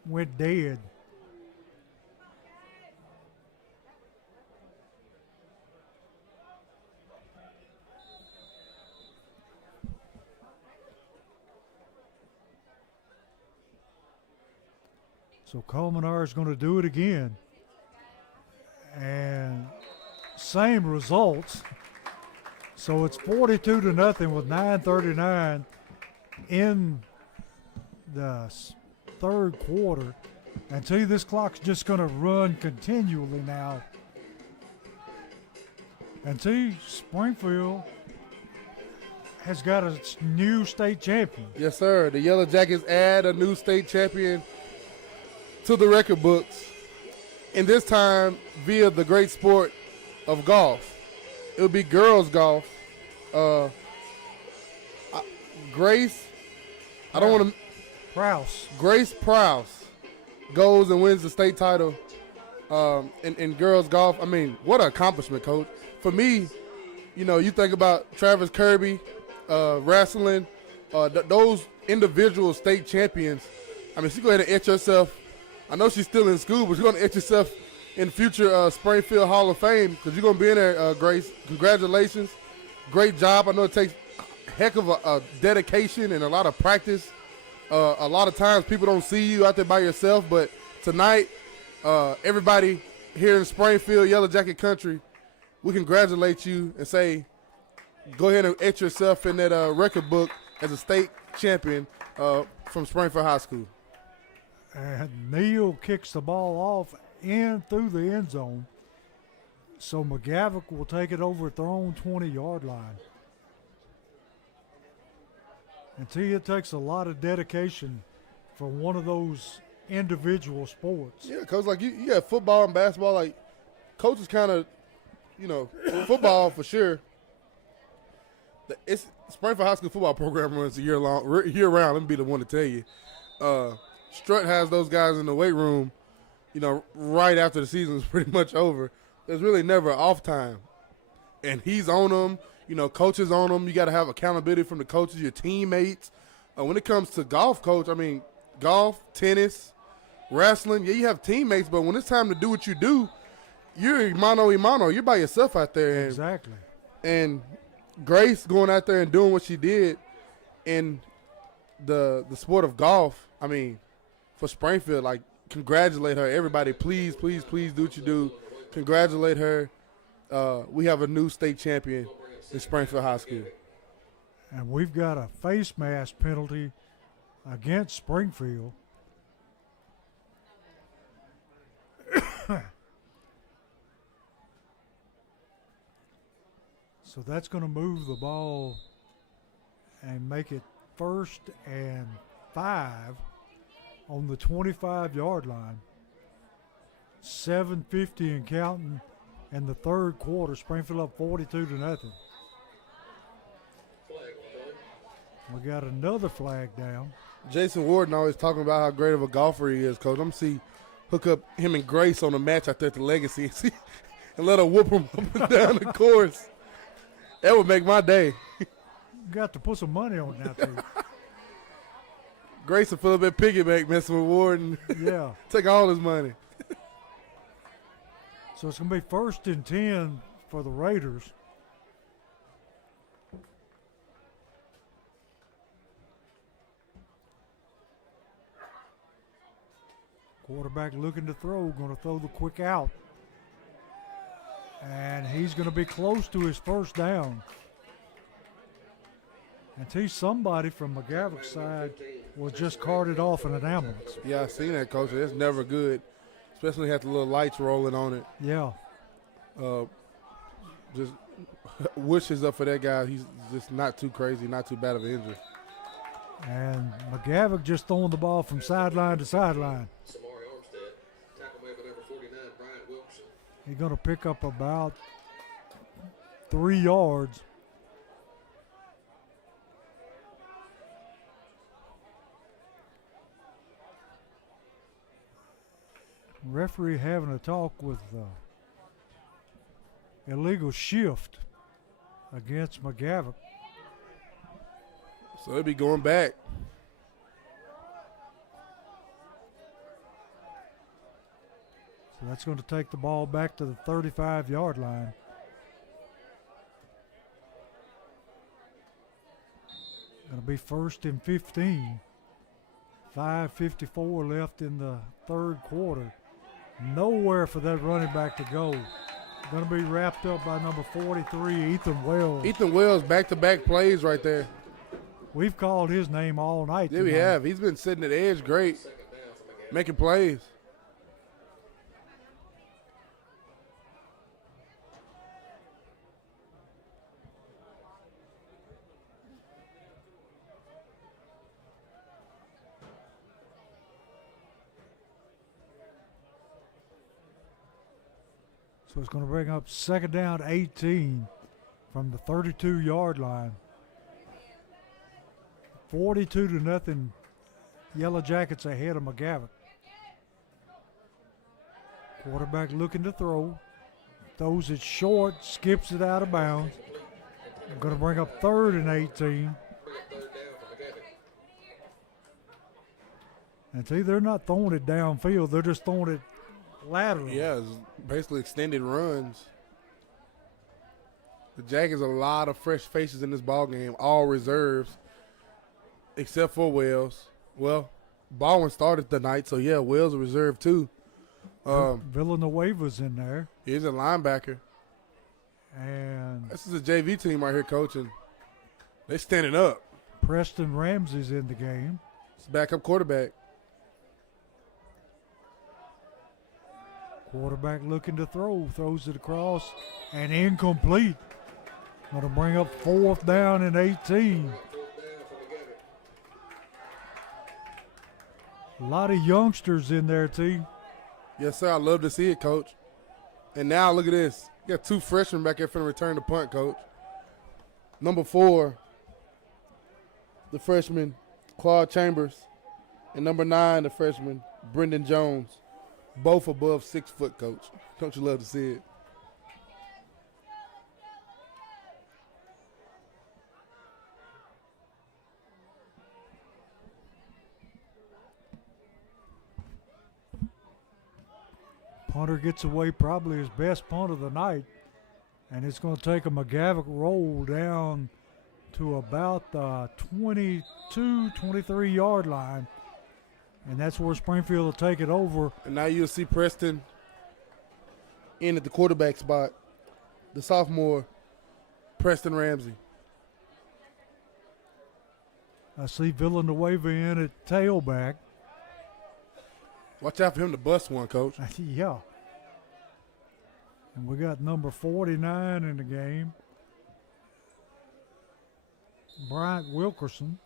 went dead. So Coleman is going to do it again. And same results. So it's 42-0 with 9:39 in the third quarter. And tell you, this clock's just going to run continually now. And see, Springfield has got a new state champion. Yes, sir. The Yellow Jackets add a new state champion to the record books, and this time via the great sport of golf. It would be girls golf. Grace, I don't want to. Grace Prowse goes and wins the state title in girls golf. I mean, what an accomplishment, Coach. For me, you know, you think about Travis Kirby, wrestling, those individual state champions. I mean, she go ahead and etch herself. I know she's still in school, but you're going to etch yourself in future Springfield Hall of Fame because you're going to be in there, Grace. Congratulations. Great job. I know it takes a heck of a dedication and a lot of practice. A lot of times people don't see you out there by yourself, but tonight, everybody here in Springfield, Yellow Jacket Country, we congratulate you and say, go ahead and etch yourself in that record book as a state champion from Springfield High School. And Neal kicks the ball off in through the end zone. So McGavock will take it over at their own 20-yard line. And see, it takes a lot of dedication for one of those individual sports. Yeah, Coach, like you have football and basketball. Like, Coach is kind of, you know, football for sure. It's Springfield High School football program runs year round. Let me be the one to tell you. Strutt has those guys in the weight room right after the season is pretty much over. There's really never off time. And he's on them. Coaches on them. You got to have accountability from the coaches, your teammates. When it comes to golf, coach, golf, tennis, wrestling, yeah, you have teammates, but when it's time to do what you do, you're mano a mano. You're by yourself out there. Exactly. And Grace going out there and doing what she did in the sport of golf, for Springfield, congratulate her. Everybody, please, please, please do what you do. Congratulate her. We have a new state champion in Springfield High School. And we've got a face mask penalty against Springfield. So that's going to move the ball and make it 1st and 5 on the 25-yard line. 7:50 and counting in the third quarter. Springfield up 42-0. We got another flag down. Jason Warden always talking about how great of a golfer he is, Coach. I'm going to see hook up him and Grace on a match out there at the Legacy and let her whoop him up and down the course. That would make my day. You got to put some money on that, too. Grace will feel a bit piggyback messing with Warden. Yeah. Take all his money. So it's going to be 1st and 10 for the Raiders. Quarterback looking to throw, going to throw the quick out. And he's going to be close to his first down. And somebody from McGavock's side was just carted off in an ambulance. Yeah, I seen that, Coach. That's never good, especially have the little lights rolling on it. Yeah. Just wishes up for that guy. He's just not too crazy, not too bad of an injury. And McGavock just throwing the ball from sideline to sideline. He's going to pick up about 3 yards. Referee having a talk with illegal shift against McGavock. So they'll be going back. So that's going to take the ball back to the 35-yard line. Going to be 1st and 15. 5:54 left in the third quarter. Nowhere for that running back to go. Going to be wrapped up by number 43, Ethan Wells. Ethan Wells, back-to-back plays right there. We've called his name all night. Yeah, we have. He's been sitting at the edge great, making plays. So it's going to bring up 2nd down 18 from the 32-yard line. 42-0. Yellow Jackets ahead of McGavock. Quarterback looking to throw. Throws it short, skips it out of bounds. Going to bring up 3rd and 18. And see, they're not throwing it downfield. They're just throwing it laterally. Yeah, it's basically extended runs. The Jackets, a lot of fresh faces in this ball game, all reserves, except for Wells. Well, Baldwin started tonight, so yeah, Wells a reserve too. Villanueva's in there. He's a linebacker. And this is a JV team right here coaching. They're standing up. Preston Ramsey's in the game. It's backup quarterback. Quarterback looking to throw. Throws it across and incomplete. Going to bring up 4th down and 18. A lot of youngsters in there, T. Yes, sir. I love to see it, Coach. And now look at this. You got 2 freshmen back here for the return to punt, Coach. Number 4, the freshman, Claude Chambers. And number 9, the freshman, Brendan Jones. both above 6 foot, Coach. Don't you love to see it? Punter gets away probably his best punt of the night, and it's going to take a McGavock roll down to about the 22, 23-yard line, and that's where Springfield will take it over. And now you'll see Preston in at the quarterback spot, the sophomore, Preston Ramsey. I see Villanueva in at tailback. Watch out for him to bust one, Coach. Yeah. And we got number 49 in the game, Bryant Wilkerson.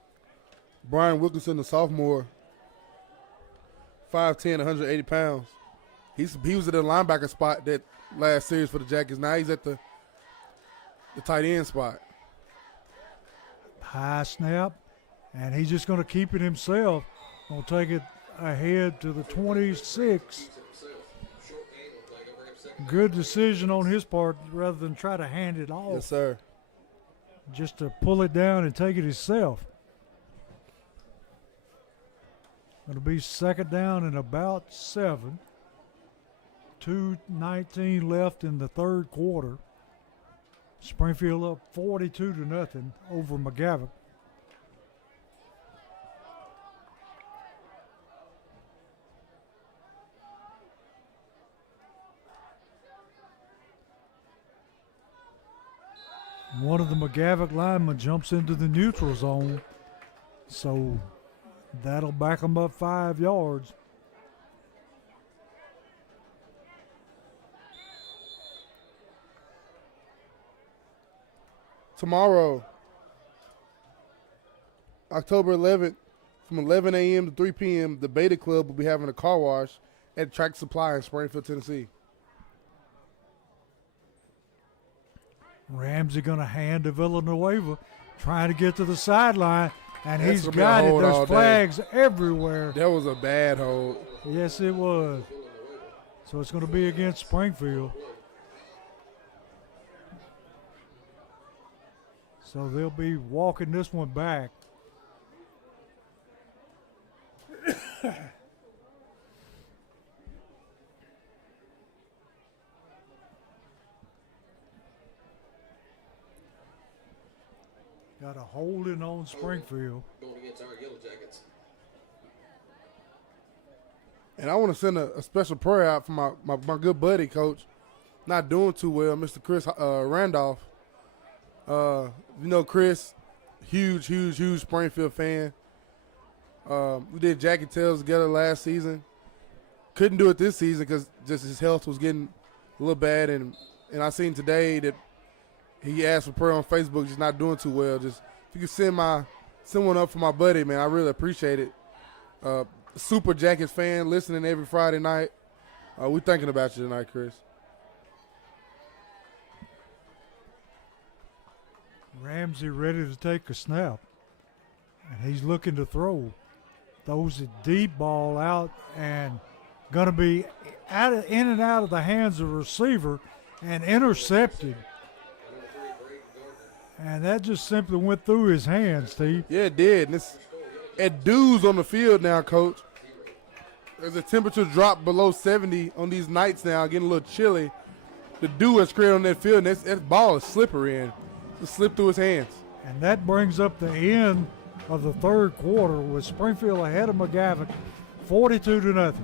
Brian Wilkinson, the sophomore, 5'10", 180 pounds. He was at the linebacker spot that last series for the Jackets. Now he's at the tight end spot. High snap, and he's just going to keep it himself. Going to take it ahead to the 26. Good decision on his part rather than try to hand it off. Yes, sir. Just to pull it down and take it himself. It'll be second down and about 7. 2:19 left in the third quarter. Springfield up 42-0 over McGavock. One of the McGavock linemen jumps into the neutral zone, so that'll back them up 5 yards. Tomorrow, October 11th, from 11 a.m. to 3 p.m., the Beta Club will be having a car wash at Tractor Supply in Springfield, Tennessee. Ramsey going to hand to Villanueva, trying to get to the sideline, and That's he's gonna be a got it. hold all There's day. flags everywhere. That was a bad hold. Yes, it was. So it's going to be against Springfield. So they'll be walking this one back. Got a holding on Springfield. Going against our Yellow Jackets. And I want to send a special prayer out for my good buddy, Coach. Not doing too well, Mr. Chris Randolph. You know Chris, huge Springfield fan. We did Jacket Tales together last season. Couldn't do it this season because just his health was getting a little bad. And I seen today that he asked for prayer on Facebook, just not doing too well. Just if you could send one up for my buddy, man, I really appreciate it. Super Jackets fan listening every Friday night. We thinking about you tonight, Chris. Ramsey ready to take a snap. And he's looking to throw. Throws a deep ball out and going to be in and out of the hands of the receiver and intercepted. And that just simply went through his hands, Steve. Yeah, it did. And it's at dews on the field now, Coach. There's a temperature drop below 70 on these nights now, getting a little chilly. The dew is created on that field, and that ball is slippery and it slipped through his hands. And that brings up the end of the third quarter with Springfield ahead of McGavock, 42-0.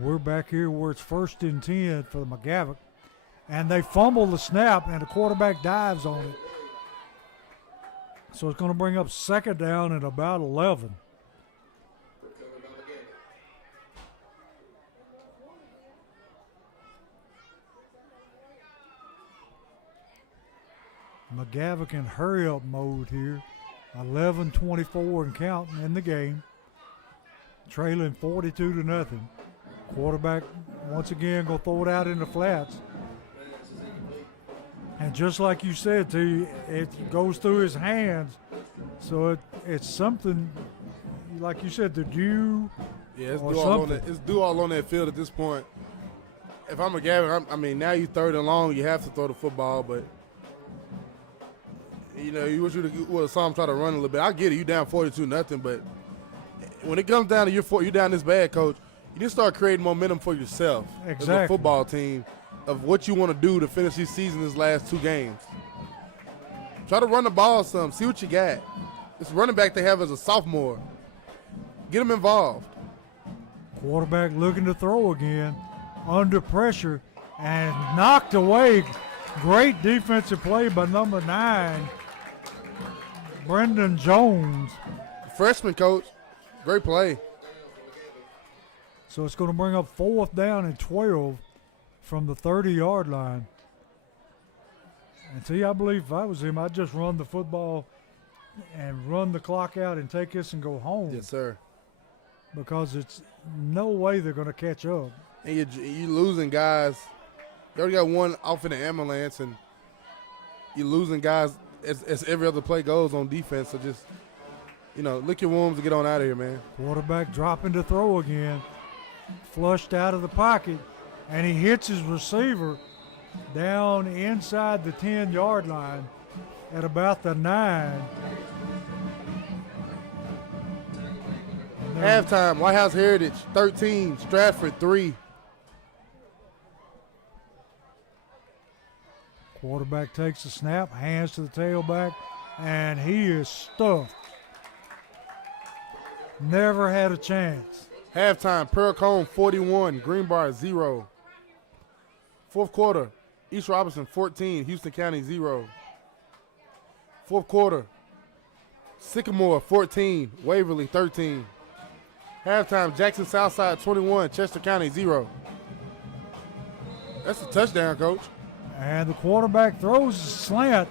And we're back here where it's 1st and 10 for the McGavock. And they fumble the snap, and the quarterback dives on it. So it's going to bring up 2nd down and about 11. McGavock in hurry-up mode here. 11-24 and counting in the game. Trailing 42-0. Quarterback, once again, going to throw it out in the flats. And just like you said, T, it goes through his hands. So it's something, like you said, the dew Yeah, it's or due, all on something. that, it's due all on that field at this point. If I'm McGavock, I mean, now you 3rd and long, you have to throw the football, but you know, you wish you would have saw him try to run a little bit. I get it, you down 42-0, but when it comes down to you're down this bad, coach, you just start creating momentum for yourself as a football team of what you want to do to finish this season, this last 2 games. Try to run the ball some, see what you got. This running back they have as a sophomore. Get him involved. Quarterback looking to throw again, under pressure, and knocked away. Great defensive play by number 9, Brendan Jones. Freshman, coach. Great play. So it's going to bring up 4th down and 12 from the 30-yard line. And see, I believe if I was him, I'd just run the football and run the clock out and take this and go home. Yes, sir. Because it's no way they're going to catch up. And you're losing guys. You already got one off in the ambulance, and you're losing guys as every other play goes on defense. So just, lick your wounds and get on out of here, man. Quarterback dropping to throw again. Flushed out of the pocket, and he hits his receiver down inside the 10-yard line at about the 9. Halftime, White House Heritage, 13, Stratford, 3. Quarterback takes the snap, hands to the tailback, and he is stuffed. Never had a chance. Halftime, Pearl Cone, 41, Greenbrier, 0. 4th quarter, East Robinson, 14, Houston County, 0. 4th quarter, Sycamore, 14, Waverly, 13. Halftime, Jackson Southside, 21, Chester County, 0. That's a touchdown, coach. And the quarterback throws a slant,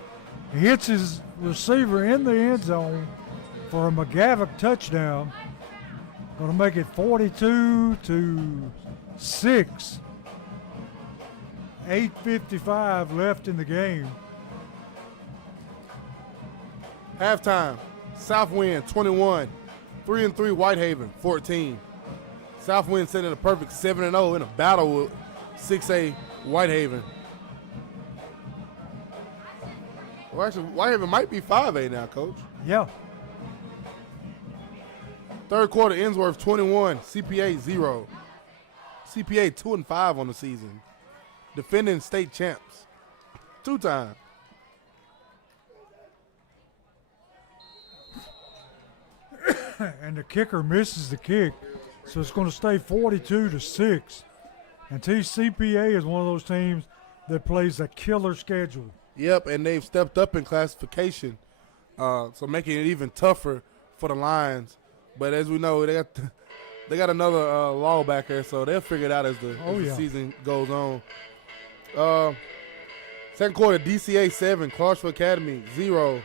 hits his receiver in the end zone for a McGavock touchdown. Going to make it 42-6. 8:55 left in the game. Halftime, Southwind, 21, 3-3, Whitehaven, 14. Southwind sitting in a perfect 7-0 in a battle with 6A Whitehaven. Well, actually, Whitehaven might be 5A now, coach. Yeah. 3rd quarter, Ensworth, 21, CPA, 0. CPA, 2-5 on the season. Defending state champs. 2-time. And the kicker misses the kick, so it's going to stay 42-6. And TCPA is one of those teams that plays a killer schedule. Yep, and they've stepped up in classification, so making it even tougher for the Lions. But as we know, they got another law back there, so they'll figure it out as the season goes on. 2nd quarter, DCA 7, Clarksville Academy 0.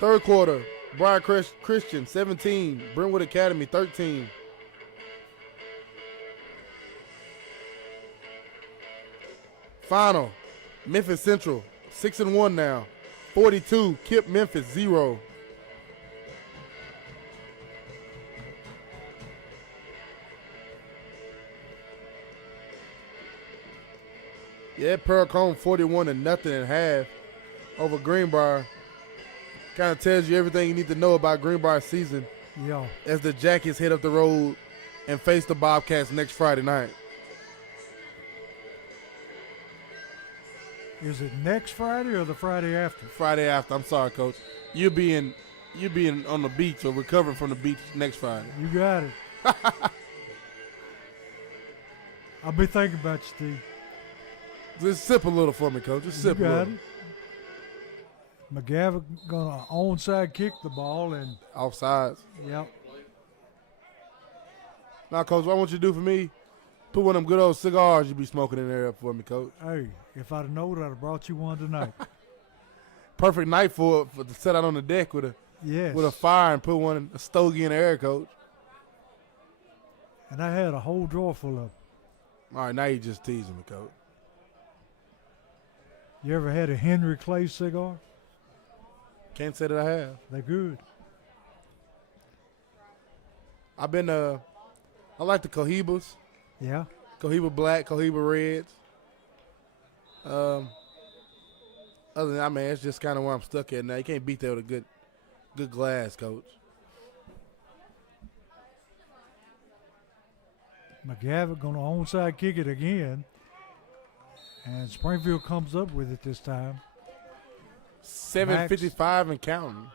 3rd quarter, Briar Christian 17, Brentwood Academy 13. Final, Memphis Central 6-1 now, 42, Kip Memphis 0. Yeah, Pearl Cone 41-0 at half over Greenbrier. Kind of tells you everything you need to know about Greenbrier's season. Yeah. As the Jackets head up the road and face the Bobcats next Friday night. Is it next Friday or the Friday after? Friday after. I'm sorry, Coach. You'll be on the beach or recovering from the beach next Friday. You got it. I'll be thinking about you, Steve. Just sip a little for me, Coach. Just You sip a got little. it. McGavock gonna onside kick the ball, and Offsides. yep. Now, Coach, what I want you to do for me, put one of them good old cigars you be smoking in there for me, Coach. Hey, if I'd have known, I'd have brought you one tonight. Perfect night for to set out on the deck with Yes. a fire and put a stogie in the air, Coach. And I had a whole drawer full of them. All right, now you just teasing me, Coach. You ever had a Henry Clay cigar? Can't say that I have. They're good. I've been I like the Cohibas. Yeah. Cohiba Black, Cohiba Reds. Other than that, man, it's just kind of where I'm stuck at now. You can't beat that with a good glass, Coach. McGavock gonna onside kick it again. And Springfield comes up with it this time. 7:55 and counting.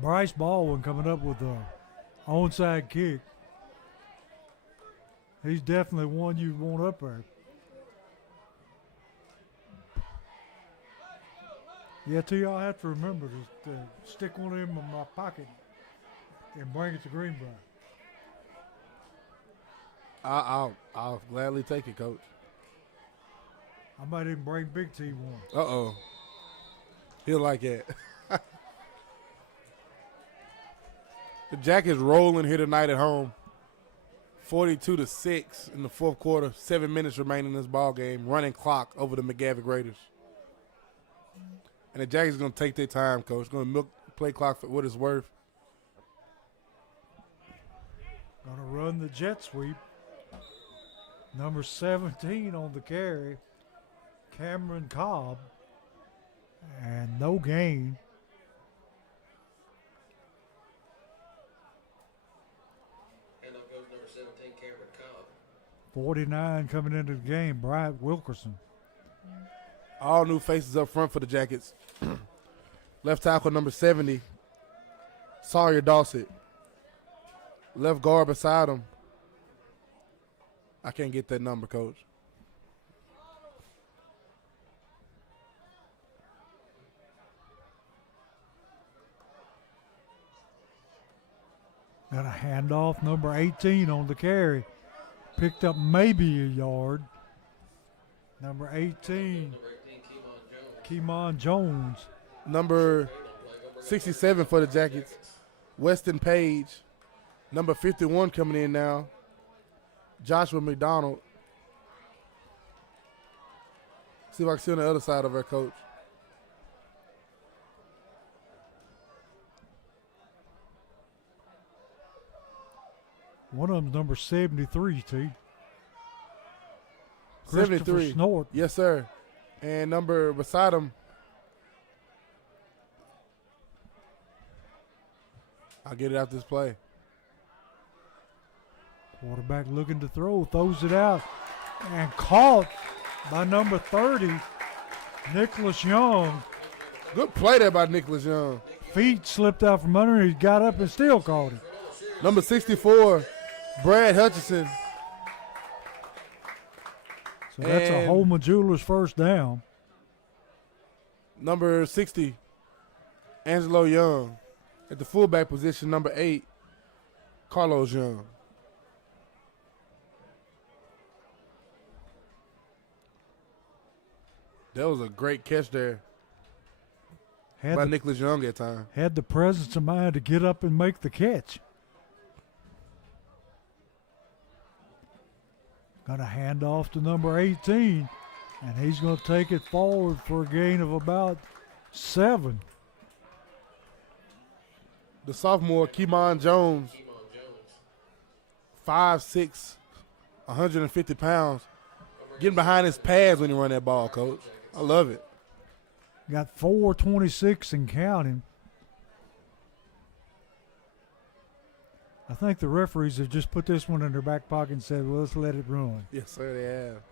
Bryce Baldwin coming up with a onside kick. He's definitely one you want up there. Yeah, too, y'all have to remember to stick one of them in my pocket and bring it to Greenbrier. I'll gladly take it, Coach. I might even bring Big T one. Uh-oh. He'll like it. The Jackets rolling here tonight at home. 42-6 in the fourth quarter. 7 minutes remaining in this ball game. Running clock over the McGavock Raiders. And the Jackets going to take their time, Coach. Going to milk the play clock for what it's worth. Gonna run the jet sweep. Number 17 on the carry, Cameron Cobb. And no gain. And up goes number 17, Cameron Cobb. 49 coming into the game, Bryant Wilkerson. All new faces up front for the Jackets. Left tackle number 70, Sawyer Dawsett. Left guard beside him. I can't get that number, Coach. Got a handoff, number 18 on the carry. Picked up maybe a yard. Number 18, Keemon Jones. Number 67 for the Jackets, Weston Page. Number 51 coming in now, Joshua McDonald. See if I can see on the other side of our Coach. One of them's number 73, T. 73. Snort. Yes, sir. And number beside him, I'll get it out this play. Quarterback looking to throw, throws it out, and caught by number 30, Nicholas Young. Good play there by Nicholas Young. Feet slipped out from under him. He got up and still caught it. Number 64, Brad Hutchinson. So that's a And Holman Jewelers first down. Number 60, Angelo Young. At the fullback position, number 8, Carlos Young. That was a great catch there by Nicholas Young at time. Had the presence of mind to get up and make the catch. Got a handoff to number 18, and he's going to take it forward for a gain of about 7. The sophomore, Keemon Jones, 5'6", 150 pounds, getting behind his pads when he run that ball, Coach. I love it. Got 4:26 and counting. I think the referees have just put this one in their back pocket and said, well, let's let it run. Yes, sir, they have.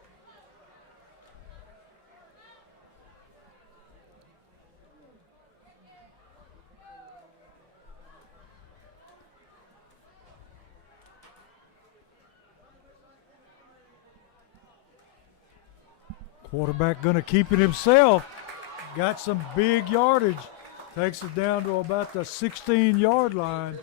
Quarterback going to keep it himself. Got some big yardage. Takes it down to about the 16-yard line.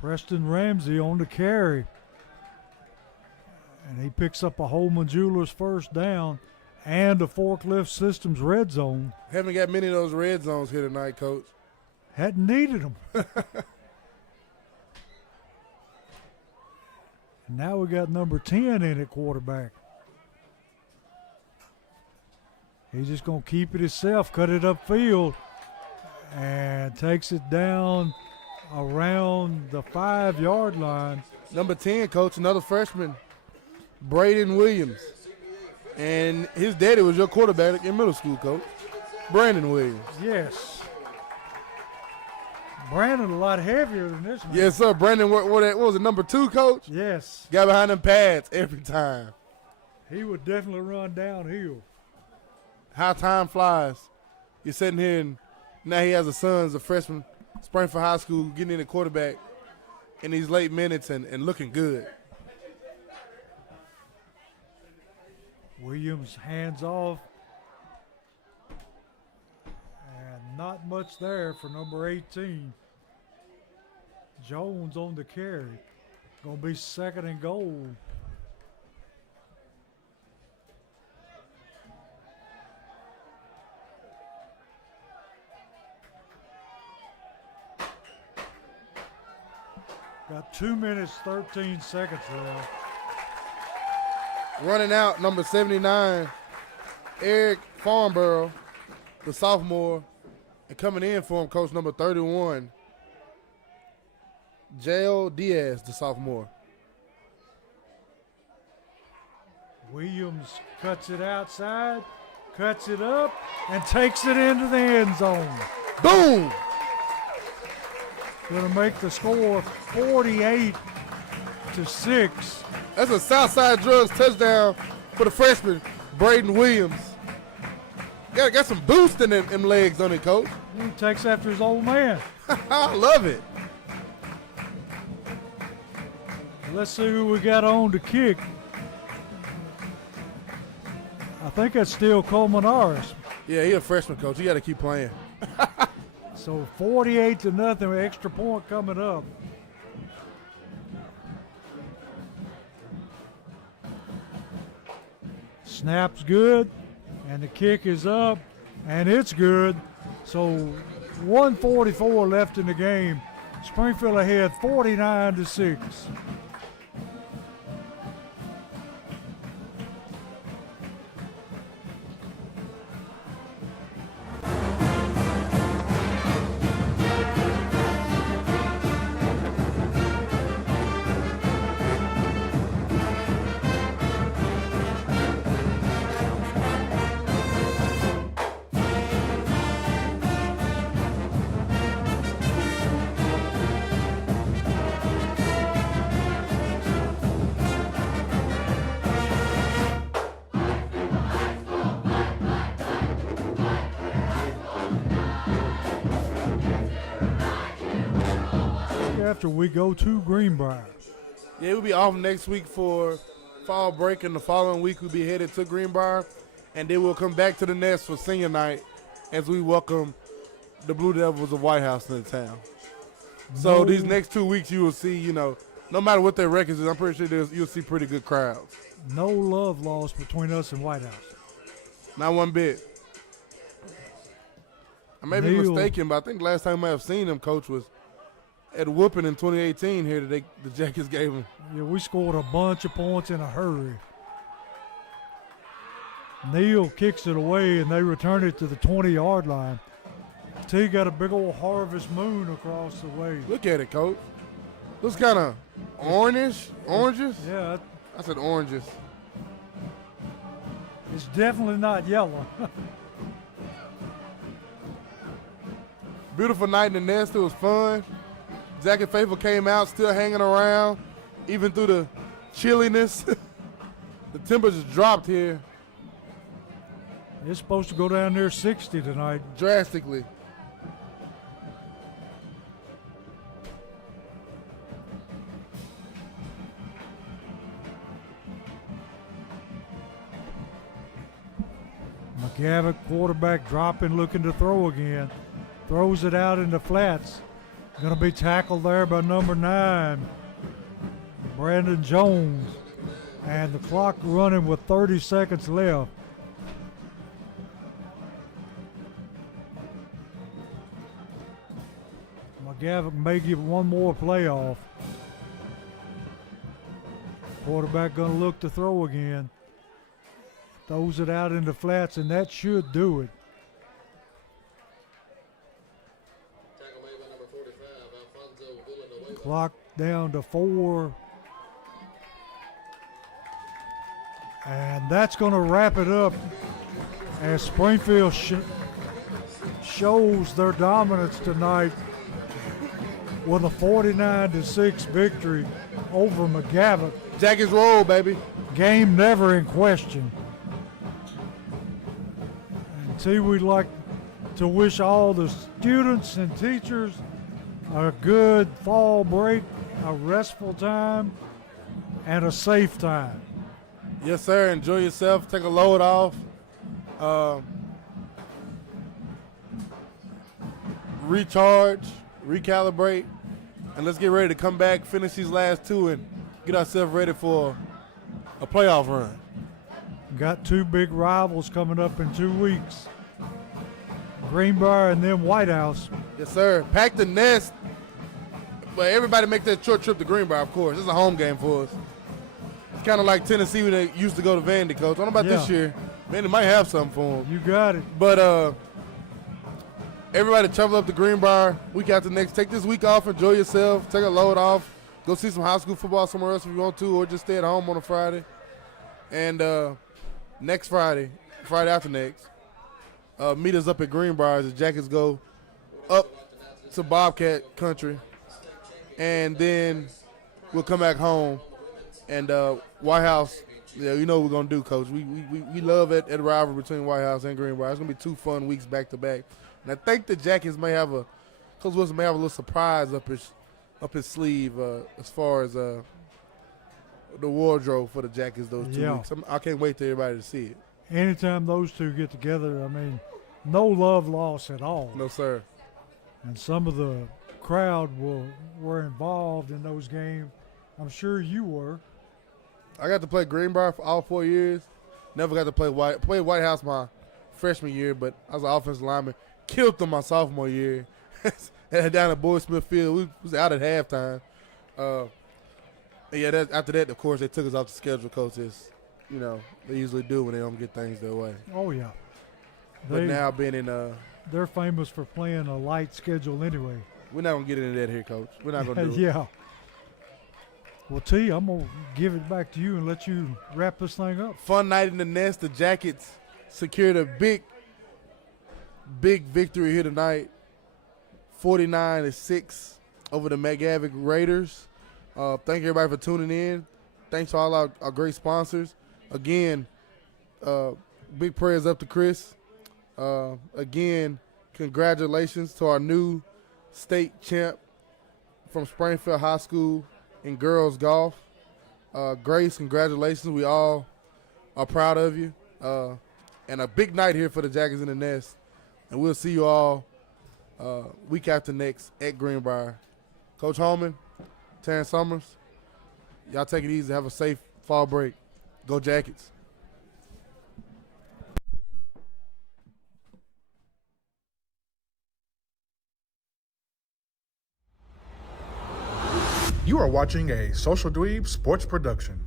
Preston Ramsey on the carry. And he picks up a Holman Jewelers first down and a Forklift Systems red zone. Haven't got many of those red zones here tonight, Coach. Hadn't needed them. Now we got number 10 in at quarterback. He's just going to keep it himself, cut it upfield, and takes it down around the 5-yard line. Number 10, Coach, another freshman, Braden Williams. And his daddy was your quarterback in middle school, Coach. Brandon Williams. Yes. Brandon a lot heavier than this one. Yes, sir. Brandon, what was it, number 2, Coach? Yes. Got behind them pads every time. He would definitely run downhill. How time flies. You're sitting here, and now he has a son as a freshman, Springfield High School, getting in the quarterback in these late minutes and looking good. Williams hands off. And not much there for number 18. Jones on the carry. Going to be 2nd and goal. Got 2 minutes, 13 seconds left. Running out, number 79, Eric Farnborough, the sophomore, and coming in for him, Coach, number 31, Jael Diaz, the sophomore. Williams cuts it outside, cuts it up, and takes it into the end zone. Boom! Going to make the score 48-6. That's a Southside Drugs touchdown for the freshman, Braden Williams. Got some boost in them legs on it, Coach. He takes after his old man. I love it. Let's see who we got on to kick. I think that's still Coleman Norris. Yeah, he a freshman, Coach. He got to keep playing. So 48-0, extra point coming up. Snap's good, and the kick is up, and it's good. So 1:44 left in the game. Springfield ahead 49-6. After we go to Greenbrier. Yeah, we'll be off next week for fall break, and the following week we'll be headed to Greenbrier, and then we'll come back to the Nest for senior night as we welcome the Blue Devils of White House into town. So these next 2 weeks you will see, no matter what their records is, I'm pretty sure you'll see pretty good crowds. No love lost between us and White House. Not one bit. I may be mistaken, but I think last time I have seen them, Coach, was at whooping in 2018 here that the Jackets gave them. Yeah, we scored a bunch of points in a hurry. Neal kicks it away, and they return it to the 20-yard line. T got a big old harvest moon across the way. Look at it, Coach. Looks kind of oranges. Yeah. I said oranges. It's definitely not yellow. Beautiful night in the Nest. It was fun. Zach and Faithful came out still hanging around, even through the chilliness. The temperatures dropped here. It's supposed to go down near 60 tonight. Drastically. McGavock, quarterback, dropping, looking to throw again. Throws it out in the flats. Going to be tackled there by number 9, Brandon Jones. And the clock running with 30 seconds left. McGavock may give one more playoff. Quarterback going to look to throw again. Throws it out in the flats, and that should do it. Tackle made by number 45, Alfonso Villanueva. Clock down to 4. And that's going to wrap it up as Springfield shows their dominance tonight with a 49-6 victory over McGavock. Jackets roll, baby. Game never in question. And T, we'd like to wish all the students and teachers a good fall break, a restful time, and a safe time. Yes, sir. Enjoy yourself. Take a load off. Recharge, recalibrate, and let's get ready to come back, finish these last 2, and get ourselves ready for a playoff run. Got 2 big rivals coming up in 2 weeks. Greenbrier and then White House. Yes, sir. Pack the nest. But everybody make that short trip to Greenbrier, of course. It's a home game for us. It's kind of like Tennessee when they used to go to Vandy, Coach. I don't know about this year. Vandy might have something for them. You got it. But everybody travel up to Greenbrier week after next. Take this week off. Enjoy yourself. Take a load off. Go see some high school football somewhere else if you want to, or just stay at home on a Friday. And next Friday after next, meet us up at Greenbrier as the Jackets go up to Bobcat Country. And then we'll come back home. And White House, yeah, you know what we're going to do, Coach. We love it at rivalry between White House and Greenbrier. It's going to be 2 fun weeks back-to-back. And I think the Jackets may have Coach Wilson may have a little surprise up his sleeve as far as the wardrobe for the Jackets those 2 weeks. I can't wait for everybody to see it. Anytime those two get together, I mean, no love lost at all. No, sir. And some of the crowd were involved in those games. I'm sure you were. I got to play Greenbrier for all 4 years. Never got to play White House my freshman year, but I was an offensive lineman. Killed them my sophomore year. Down at Boyd Smith Field. We was out at halftime. After that, of course, they took us off the schedule, coaches. You know, they usually do when they don't get things their way. Oh, yeah. But now being in they're famous for playing a light schedule anyway. we're not going to get into that here, Coach. We're not going to do it. Yeah. Well, T, I'm going to give it back to you and let you wrap this thing up. Fun night in the nest. The Jackets secured a big victory here tonight. 49-6 over the McGavock Raiders. Thank everybody for tuning in. Thanks to all our great sponsors. Again, big prayers up to Chris. Again, congratulations to our new state champ from Springfield High School in girls golf. Grace, congratulations. We all are proud of you. And a big night here for the Jackets in the Nest. And we'll see you all week after next at Greenbrier. Coach Holman, Terrence Summers, y'all take it easy. Have a safe fall break. Go Jackets. You are watching a Social Dweeb Sports production.